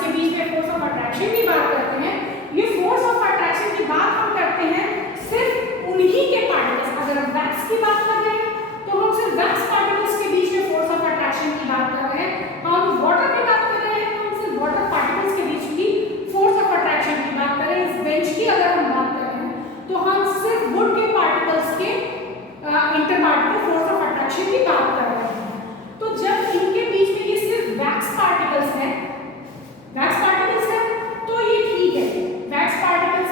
के बीच में फोर्स ऑफ अट्रैक्शन की बात करते हैं, ये फोर्स ऑफ अट्रैक्शन की बात हम करते हैं सिर्फ उन्हीं के पार्टिकल्स। अगर हम वैक्स की बात कर रहे हैं तो हम सिर्फ वैक्स पार्टिकल्स के बीच में फोर्स ऑफ अट्रैक्शन की बात कर रहे हैं। हम वाटर की बात कर रहे हैं तो हम सिर्फ वाटर पार्टिकल्स के बीच की फोर्स ऑफ अट्रैक्शन की बात कर रहे हैं। इस बेंच की अगर हम बात कर रहे हैं तो हम सिर्फ वुड के पार्टिकल्स के इंटरपार्टिकल फोर्स ऑफ अट्रैक्शन की बात कर रहे हैं। तो जब इनके बीच में ये सिर्फ वैक्स पार्टिकल्स हैं, तो ये ठीक है, वैक्स पार्टिकल्स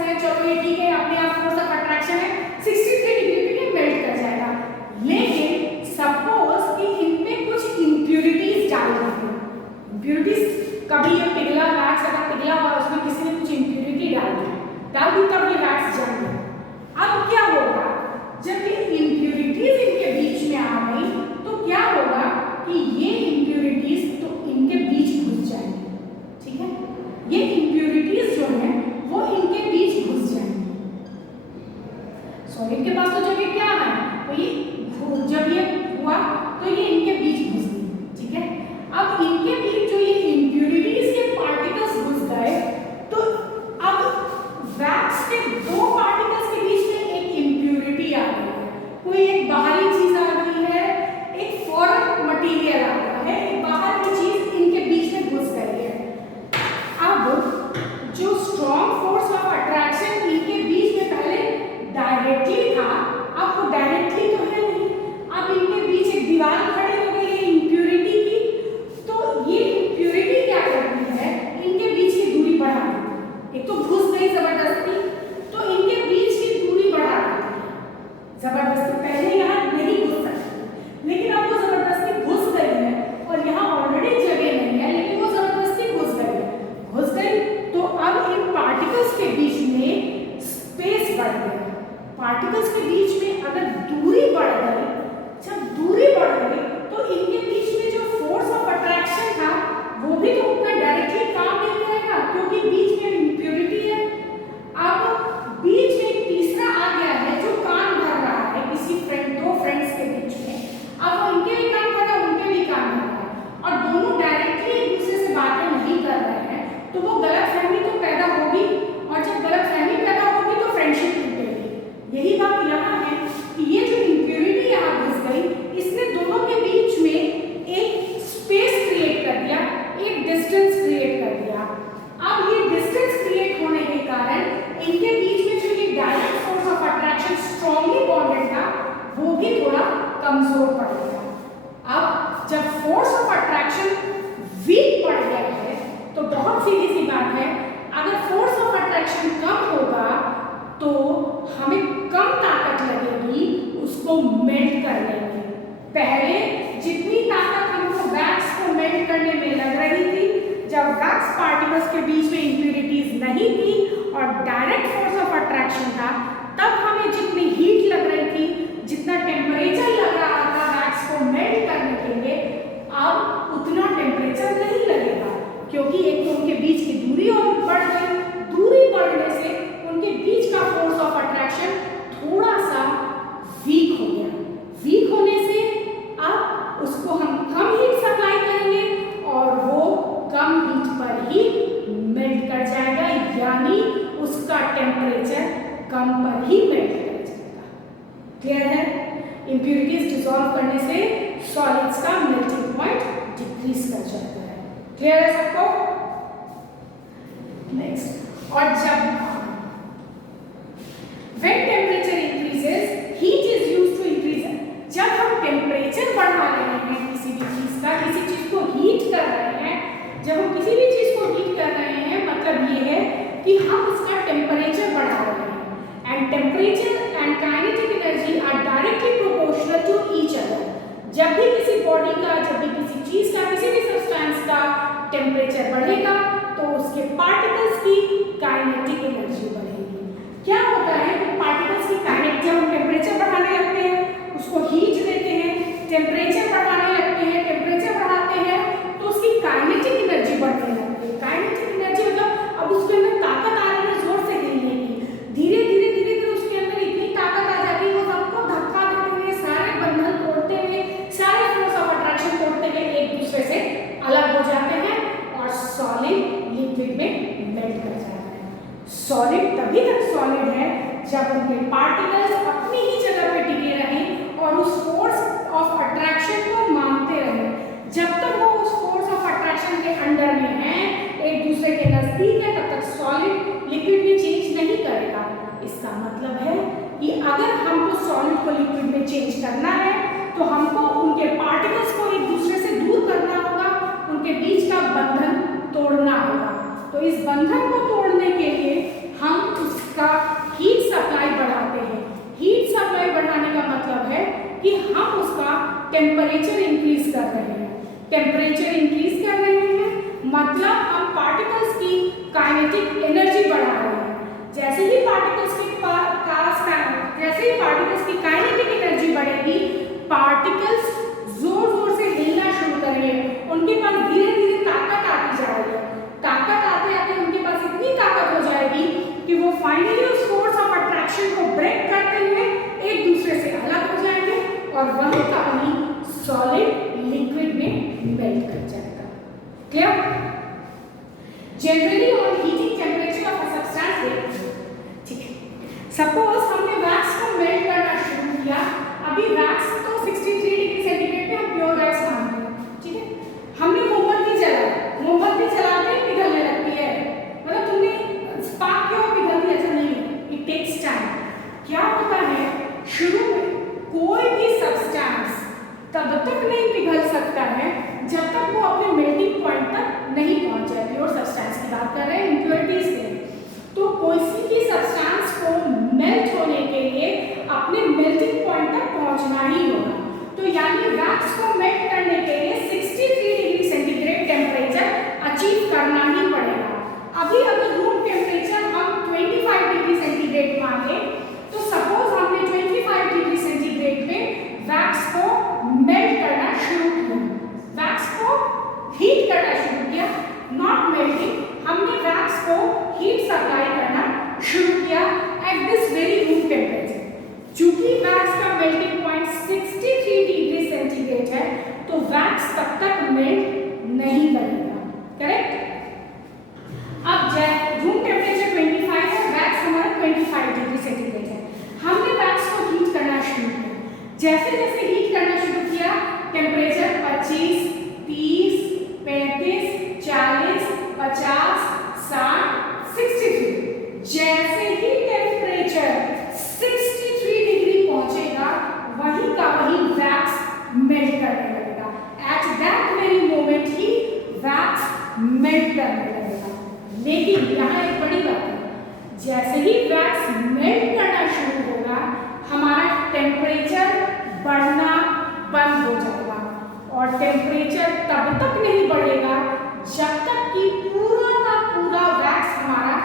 है, चलो ये ठीक है, अपने आप फोर्स ऑफ अट्रैक्शन है, 63 डिग्री पे ये मेल्ट कर जाएगा। लेकिन सपोज कि इनमें कुछ इंप्यूरिटीज डाल दी हो, इंप्यूरिटीज कभी ये पिघला वैक्स अगर पिघला हुआ उसमें किसी ने कुछ इंप्यूरिटी डाल दी तब ये वैक्स जम गया। अब क्या होगा, जब ये इंप्यूरिटीज इनके बीच में आ गई तो क्या होगा कि ये इंप्यूरिटीज तो इनके बीच घुस जाएंगी। ठीक है, ये इंप्यूरिटीज जो है वो इनके बीच घुस जाएंगी। सॉलिड के पास तो जगह क्या है, तो ये जब ये हुआ तो ये इनके बीच घुस गई। ठीक है, अब इनके बीच जो ये इंप्यूरिटीज के पार्टिकल्स घुस गए तो अब वैक्स के दो पार्टिकल्स के बीच में एक इंप्यूरिटी आ गई है, कोई एक बाहरी चीज आ गई है, एक फॉरेन मटेरियल आ गया है, एक बाहर की चीज इनके बीच में घुस गई है। अब जो स्ट्रॉन्ग फोर्स ऑफ अट्रैक्शन इनके बीच में पहले डायरेक्टली था, अब वो डायरेक्टली तो है नहीं, अब इनके बीच एक दीवार खड़ी हो गई है इंप्यूरिटी की। तो ये इंप्यूरिटी क्या करती है, इनके बीच की दूरी बढ़ा देती है। एक तो घुस गई जबरदस्ती, तो इनके बीच की दूरी बढ़ा देती है जबरदस्ती। पहले यहाँ नहीं घुस सकती, लेकिन अब वो जबरदस्ती घुस गई है और यहाँ ऑलरेडी जगह नहीं है, लेकिन वो जबरदस्ती घुस गई तो अब इन पार्टिकल्स के बीच में स्पेस बढ़ गया। पार्टिकल्स के बीच में अगर दूरी बढ़ गई, जब दूरी बढ़ गई तो इनके बीच में जो फोर्स ऑफ अट्रैक्शन था वो भी तो उतना डायरेक्टली काम नहीं करेगा, क्योंकि बीच में इंप्यूरिटी है। अब बीच में एक तीसरा आ गया है जो काम कर रहा है किसी दो फ्रेंड्स के बीच में। अब वो इनके भी काम कर रहा है, उनके भी काम कर रहा है, और दोनों डायरेक्टली एक दूसरे से बातें नहीं कर रहे हैं, तो वो गलतफहमी तो पैदा होगी, और जब गलतफहमी पैदा होगी तो फ्रेंडशिप टूटेगी। यही बात यहाँ है कि ये जो इंप्यूरिटी यहाँ घुस गई, इसने दोनों के बीच में एक स्पेस क्रिएट कर दिया, एक डिस्टेंस क्रिएट कर दिया। अब ये डिस्टेंस क्रिएट होने के कारण इनके बीच में जो ये direct force of attraction strongly bonded था वो भी थोड़ा कमजोर पड़ गया। अब जब फोर्स ऑफ अट्रैक्शन वीक पड़ गया है तो बहुत सीधी सी बात है, अगर फोर्स ऑफ अट्रैक्शन कम होगा तो हमें कम ताकत लगेगी उसको मेल्ट करने में। पहले जितनी ताकत हमको वैक्स को मेल्ट करने में लग रही थी, जब वैक्स पार्टिकल्स के बीच में इंप्यूरिटीज नहीं थी और डायरेक्ट फोर्स ऑफ अट्रैक्शन था, तब हमें जितनी हीट लग रही थी, जितना टेम्परेचर लग रहा था वैक्स को मेल्ट करने के लिए, अब उतना टेम्परेचर नहीं लगेगा, क्योंकि एक तो उनके बीच की दूरी और बढ़ गई। दूरी बढ़ने से उनके बीच का फोर्स ऑफ अट्रैक्शन थोड़ा सा वीक हो गया। वीक होने से अब उसको हम कम हीट सप्लाई करेंगे और वो कम हीट पर ही मेल्ट कर जाएगा, यानी उसका टेम्परेचर कम पर ही मेल्ट कर जाएगा। क्लियर है? इंप्यूरिटीज डिसॉल्व करने से सॉलिड्स का मेल्टिंग पॉइंट डिक्रीज कर जाता है। क्लियर है सबको? नेक्स्ट, और जब when temperature increases heat is used to increase। जब हम टेम्परेचर बढ़ा रहे हैं किसी भी चीज का, किसी चीज को हीट कर रहे हैं, जब हम किसी भी चीज को हीट कर रहे हैं मतलब ये है कि हम उसका टेम्परेचर बढ़ा रहे हैं। And temperature and kinetic energy are directly proportional to each other. जब भी किसी बॉडी का, जब भी किसी चीज का, किसी सॉलिड तभी तक सॉलिड है जब उनके पार्टिकल्स अपनी ही जगह पे टिके रहें और उस फोर्स ऑफ अट्रैक्शन को मानते रहें। जब तक वो उस फोर्स ऑफ अट्रैक्शन के अंडर में हैं, एक दूसरे के नजदीक है, तब तक सॉलिड लिक्विड में चेंज नहीं करेगा। इसका मतलब है कि अगर हमको सॉलिड को लिक्विड में चेंज करना है तो हमको उनके पार्टिकल्स को एक दूसरे से दूर करना होगा, उनके बीच का बंधन तोड़ना होगा। तो इस बंधन को तोड़ने के लिए हम उसका हीट सप्लाई बढ़ाते हैं। हीट सप्लाई बढ़ाने का मतलब है कि हम उसका टेम्परेचर इंक्रीज कर रहे हैं। टेम्परेचर इंक्रीज कर रहे हैं मतलब हम पार्टिकल्स की काइनेटिक एनर्जी बढ़ा रहे हैं। जैसे ही पार्टिकल्स की काइनेटिक एनर्जी बढ़ेगी, पार्टिकल्स जोर जोर से हिलना शुरू करेंगे। उनके पास धीरे धीरे ताकत आती जाएगी। ताकत आते आते उनके पास इतनी ताकत हो जाएगी कि वो फाइनली उस फोर्स ऑफ अट्रैक्शन को ब्रेक करते हुए एक दूसरे से अलग हो जाएंगे और वही का वही सॉलिड लिक्विड में मेल्ट कर जाएगा। Clear? Generally on heating temperature of a substance, ठीक है, सपोज हमने वैक्स को मेल्ट करना शुरू किया। अभी वैक्स तो 63 डिग्री सेंटीग्रेड पे हम प्योर वैक्स मानते हैं, ठीक है। हमने मोमबत्ती जलाई, मोमबत्ती जलाते ही पिघलने लगती है, मतलब तुमने स्पार्क किया पिघलती है, ऐसा नहीं है, इट टेक्स टाइम। क्या होता है, शुरू में कोई भी सब्सटेंस तब तक नहीं पिघल सकता है जब तक वो अपने मेल्टिंग पॉइंट तक नहीं पहुंच जाए। प्योर सब्सटेंस की बात कर रहे हैं, इम्प्योरिटीज से। तो किसी भी सब्सटेंस को मेल्ट होने के लिए अपने मेल्टिंग पॉइंट तक पहुंचना ही होगा। तो यानी वैक्स को मेल्ट करने के लिए 63 डिग्री सेंटीग्रेड टेम्परेचर अचीव करना ही पड़ेगा। अभी अगर रूम टेम्परेचर हम 25 डिग्री सेंटीग्रेड माने तो सपोज हमने 25 डिग्री सेंटीग्रेड में वैक्स को मेल्ट करना शुरू किया, वैक्स को हीट करना शुरू किया, नॉट मेल्टिंग। हमने वैक्स को हीट सप्लाई करना शुरू किया at this very room temperature. चूंकि वैक्स का मेल्टिंग पॉइंट 63 डिग्री सेंटीग्रेड है तो वैक्स तब तक मेल्ट नहीं करेगा, करेक्ट? अब रूम टेम्परेचर 25 है, वैक्स हमारा 25 डिग्री सेंटीग्रेड है। हमने वैक्स को हीट करना शुरू किया। जैसे जैसे हीट करना शुरू किया, टेम्परेचर 25, 30, 35, 40, 50, 60, 63। जैसे ही टेम्परेचर 63 डिग्री पहुंचेगा, वही का वही वैक्स मेल्ट करने लगेगा। At that very moment he wax melt करने लगेगा। लेकिन यहाँ एक बड़ी बात है, जैसे ही वैक्स मेल्ट करना शुरू होगा, हमारा टेम्परेचर बढ़ना बंद हो जाएगा। और टेम्परेचर तब तक नहीं बढ़ेगा जब तक कि पूरा का पूरा वैक्स हमारा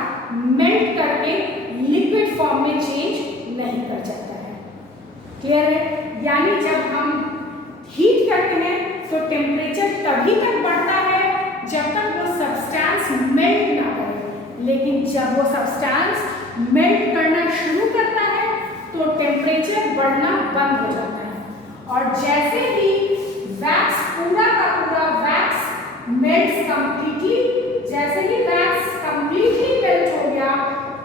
मेल्ट करके लिक्विड फॉर्म में चेंज नहीं कर जाता है। क्लियर है? यानी जब हम हीट करते हैं तो टेम्परेचर तभी तक बढ़ता है जब तक वो सब्सटेंस मेल्ट ना करे। लेकिन जब वो सब्सटेंस मेल्ट करना शुरू करता है तो टेम्परेचर बढ़ना बंद हो जाता है। और जैसे ही वैक्स पूरा का पूरा वैक्स मेल्ट्स कंप्लीटली, जैसे ही वैक्स कंप्लीटली मेल्ट हो गया,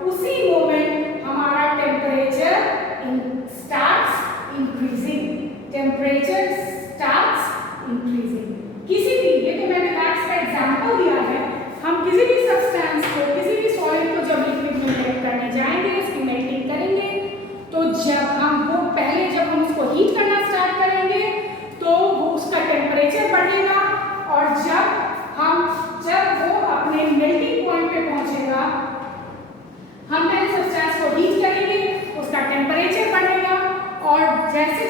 उसी मोमेंट हमारा temperature starts increasing. Temperature starts increasing. किसी भी, ये तो मैंने वैक्स का एग्जांपल दिया है, हम किसी भी सब्सटेंस को, किसी भी सॉलिड को जब लिक्विड में मेल्ट करने जाएंगे, उसकी मेल्टिंग करेंगे, तो जब हम उसको हीट करना स्टार्ट करेंगे तो वो उसका टेम्परेचर बढ़ेगा। और जब वो अपने मेल्टिंग पॉइंट पे पहुंचेगा, हम पहले सब्सटेंस को हीट करेंगे, उसका टेम्परेचर बढ़ेगा। और जैसे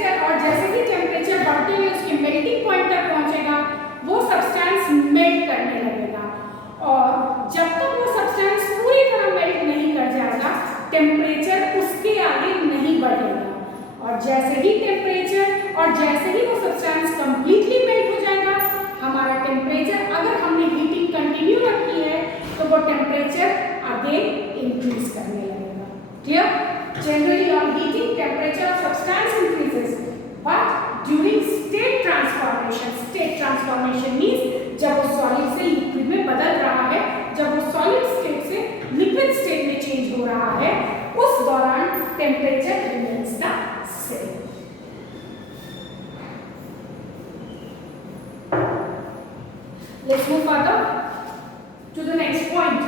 ही टेम्परेचर बढ़ते हुए उसके मेल्टिंग पॉइंट तक पहुंचेगा, वो सब्सटेंस मेल्ट करने लगेगा। और जब तक वो सब्सटेंस पूरी तरह मेल्ट नहीं कर जाएगा, टेम्परेचर उसके आगे नहीं बढ़ेगा। और जैसे ही वो सब्सटेंस कंप्लीटली मेल्ट हो जाएगा, हमारा टेम्परेचर, अगर हमने हीटिंग कंटिन्यू रखी है तो वो टेम्परेचर आगे इंक्रीज करने लगेगा। Clear? Generally on heating temperature of substance increases, but during state transformation means जब वो सॉलिड से लिक्विड में बदल रहा है, जब वो सॉलिड स्टेट से लिक्विड स्टेट में change temperature remains the same. Let's move further to the next point.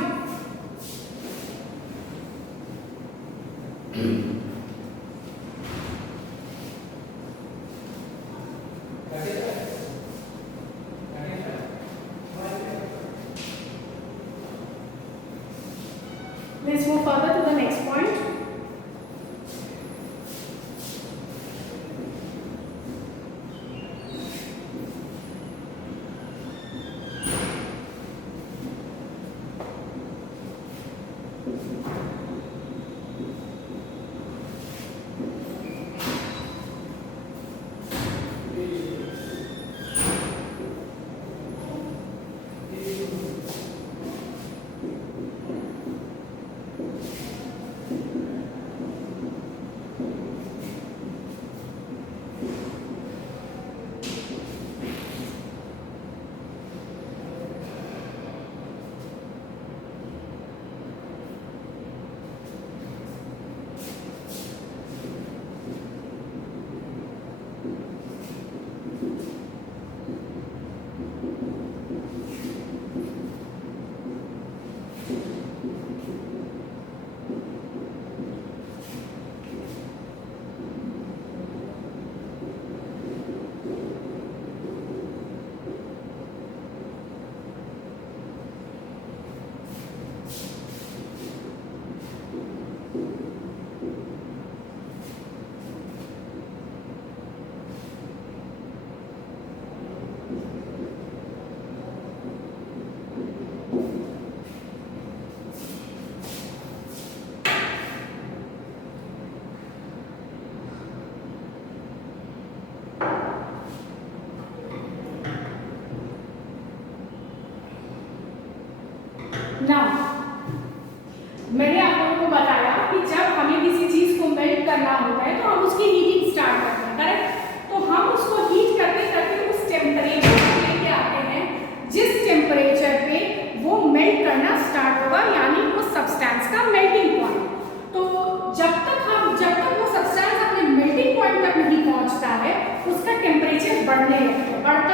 Let's move further to the next point. Now, मैंने आप लोगों को बताया कि जब हमें किसी चीज को मेल्ट करना होता है तो हम उसकी हीटिंग स्टार्ट करते हैं, करेक्ट? तो हम उसको हीट करते करते उस टेम्परेचर पे लेके आते हैं जिस टेम्परेचर पे वो मेल्ट करना स्टार्ट होगा, यानी उस सब्सटेंस का मेल्टिंग पॉइंट। तो जब तक वो सब्सटेंस अपने मेल्टिंग पॉइंट तक नहीं पहुंचता है उसका टेम्परेचर बढ़ता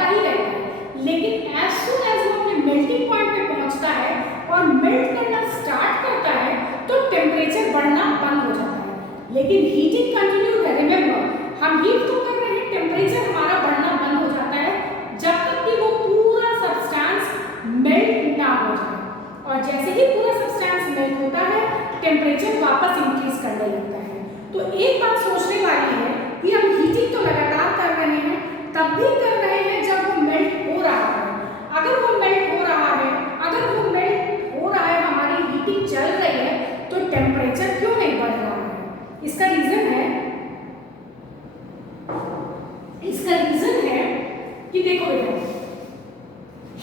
ही रहता है। लेकिन एज सून एज वो अपने मेल्टिंग पॉइंट पे पहुंचता है और मेल्ट करना स्टार्ट करता है तो टेम्परेचर बढ़ना बंद हो जाता है। लेकिन हीटिंग कंटिन्यू है, रिमेंबर हम हीट तो कर रहे हैं, टेम्परेचर हमारा बढ़ना बंद हो जाता है जब तक कि वो पूरा सब्सटेंस मेल्ट ना हो जाए। और जैसे ही पूरा सब्सटेंस मेल्ट होता है टेम्परेचर वापस इंक्रीज करने लगता है। तो एक बात सोचने वाली है कि हम हीटिंग तो लगातार कर रहे हैं, तब भी कर रहे हैं जब वो मेल्ट हो रहा है। अगर वो मेल्ट हो रहा है, हमारी हीटिंग चल रही है, तो टेम्परेचर क्यों नहीं बढ़ रहा है? इसका रीजन है कि देखो बेटा,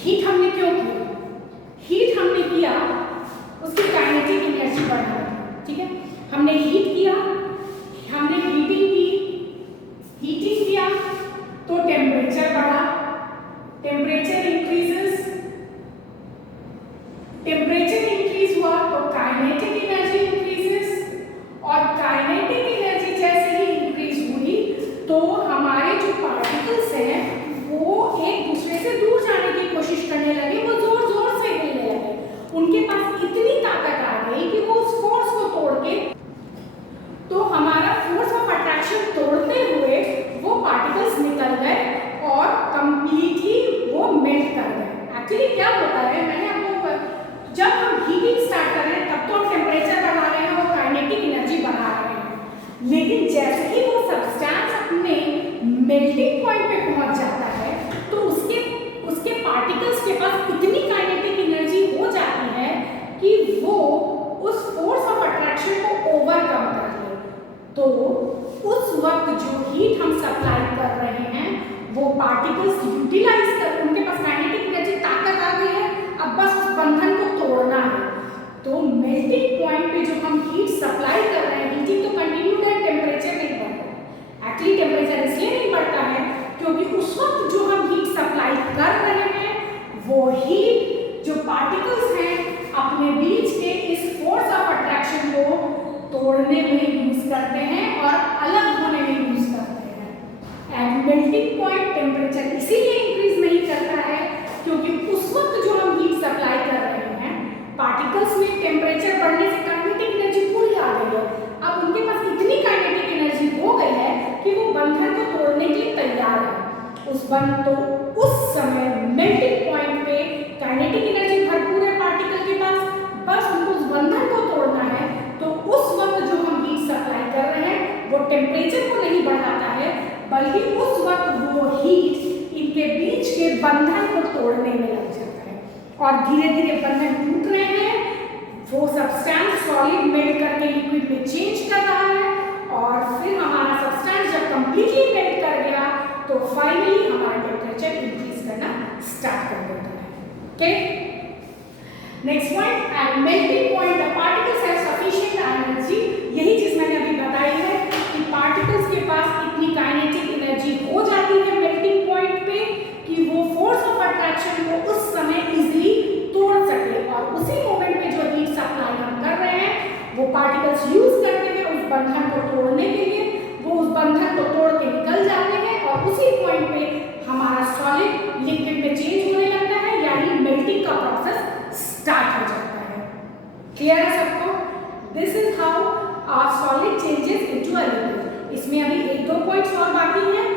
हीट हमने क्यों किया? हीट हमने किया उसकी काइनेटिक एनर्जी बढ़ाने, ठीक है? हमने हीट किया, हमने हीटिंग किया तो टेम्परेचर बढ़ा, टेम्परेचर इंक्रीजेस, टेम्परेचर इंक्रीज हुआ तो काइनेटिक एनर्जी इंक्रीजेस, और काइनेटिक एनर्जी जैसे ही इंक्रीज हुई तो हमारे जो पार्टिकल्स हैं वो एक दूसरे से दूर जाने की कोशिश करने लगे, वो जोर जोर से हिलने लगे। उनके पास इतनी ताकत आ गई कि वो उस फोर्स को तोड़ के, तो हमारा फोर्स ऑफ अट्रैक्शन तोड़ते हुए वो पार्टिकल्स निकल गए और कंप्लीटली वो मेल्ट कर गए। एक्चुअली क्या होता है, मैंने आपको जब हम हीटिंग स्टार्ट कर रहे हैं तब तो हम टेम्परेचर बढ़ा रहे हैं और काइनेटिक एनर्जी बढ़ा रहे हैं, लेकिन जैसे ही वो सब्सटेंस अपने मेल्टिंग पॉइंट पे पहुंच जाता है तो उसके पार्टिकल्स के पास इतनी काइनेटिक एनर्जी हो जाती है कि वो उस फोर्स ऑफ अट्रैक्शन को ओवरकम कर ले। तो उस वक्त जो हीट हम सप्लाई कर रहे हैं वो पार्टिकल्स यूटिलाइज कर, उनके पास काइनेटिक एनर्जी ताकत आ गई है, अब बस उस बंधन को तोड़ना है। तो मेल्टिंग पॉइंट पे जो हम हीट सप्लाई कर रहे हैं, हीटिंग तो कंटिन्यू है, टेम्परेचर नहीं बढ़ रहा है। एक्चुअली टेम्परेचर इसलिए नहीं बढ़ता है क्योंकि उस वक्त जो हम हीट सप्लाई कर रहे हैं वो हीट जो पार्टिकल्स हैं अपने बीच के इस फोर्स ऑफ अट्रैक्शन को तोड़ने में यूज करते हैं और अलग होने में यूज करते हैं। एंड मेल्टिंग पॉइंट टेम्परेचर इसीलिए इंक्रीज नहीं करता है क्योंकि उस वक्त जो हम हीट सप्लाई कर रहे हैं, पार्टिकल्स में टेम्परेचर बढ़ने से काइनेटिक एनर्जी पूरी आ गई है। अब उनके पास इतनी काइनेटिक एनर्जी हो गई है कि वो बंधन को तोड़ने के लिए तैयार है। उस समय मेल्टिंग पॉइंट पे काइनेटिक एनर्जी भरपूर है पार्टिकल के पास, बस उनको उस बंधन को तोड़ना है। तो उस वक्त जो हम हीट सप्लाई कर रहे हैं वो टेम्परेचर को नहीं बढ़ाता है, बल्कि उस वक्त वो हीट इनके बीच के बंधन को तोड़ने में लग जाता है और धीरे धीरे बंधन टूट रहे हैं। वो सब्सटेंस सॉलिड मेल्ट करके लिक्विड में चेंज कर रहा है और फिर हमारा सब्सटेंस जब कंप्लीटली मेल्ट कर गया तो फाइनली हमारा टेम्परेचर इंक्रीज करना स्टार्ट कर देता है। Okay, next point, at melting point the particles have sufficient energy. यही चीज मैंने अभी बताई है कि पार्टिकल्स के पास इतनी काइनेटिक एनर्जी हो जाती है मेल्टिंग पॉइंट पे कि वो फोर्स ऑफ अट्रैक्शन को उस समय इजीली तोड़ सके और उसी मोमेंट पे जो हीट सप्लाई हम कर रहे हैं वो पार्टिकल्स यूज करते हैं उस बंधन को तोड़ने के लिए। वो उस बंधन को तोड़ के निकल जाते हैं और उसी पॉइंट पे हमारा सॉलिड लिक्विड में चेंज होने लगता है, यानी मेल्टिंग का प्रोसेस स्टार्ट हो जाता है। क्लियर है सबको? This is how our solid changes into a liquid. इसमें अभी 1-2 पॉइंट्स और बाकी हैं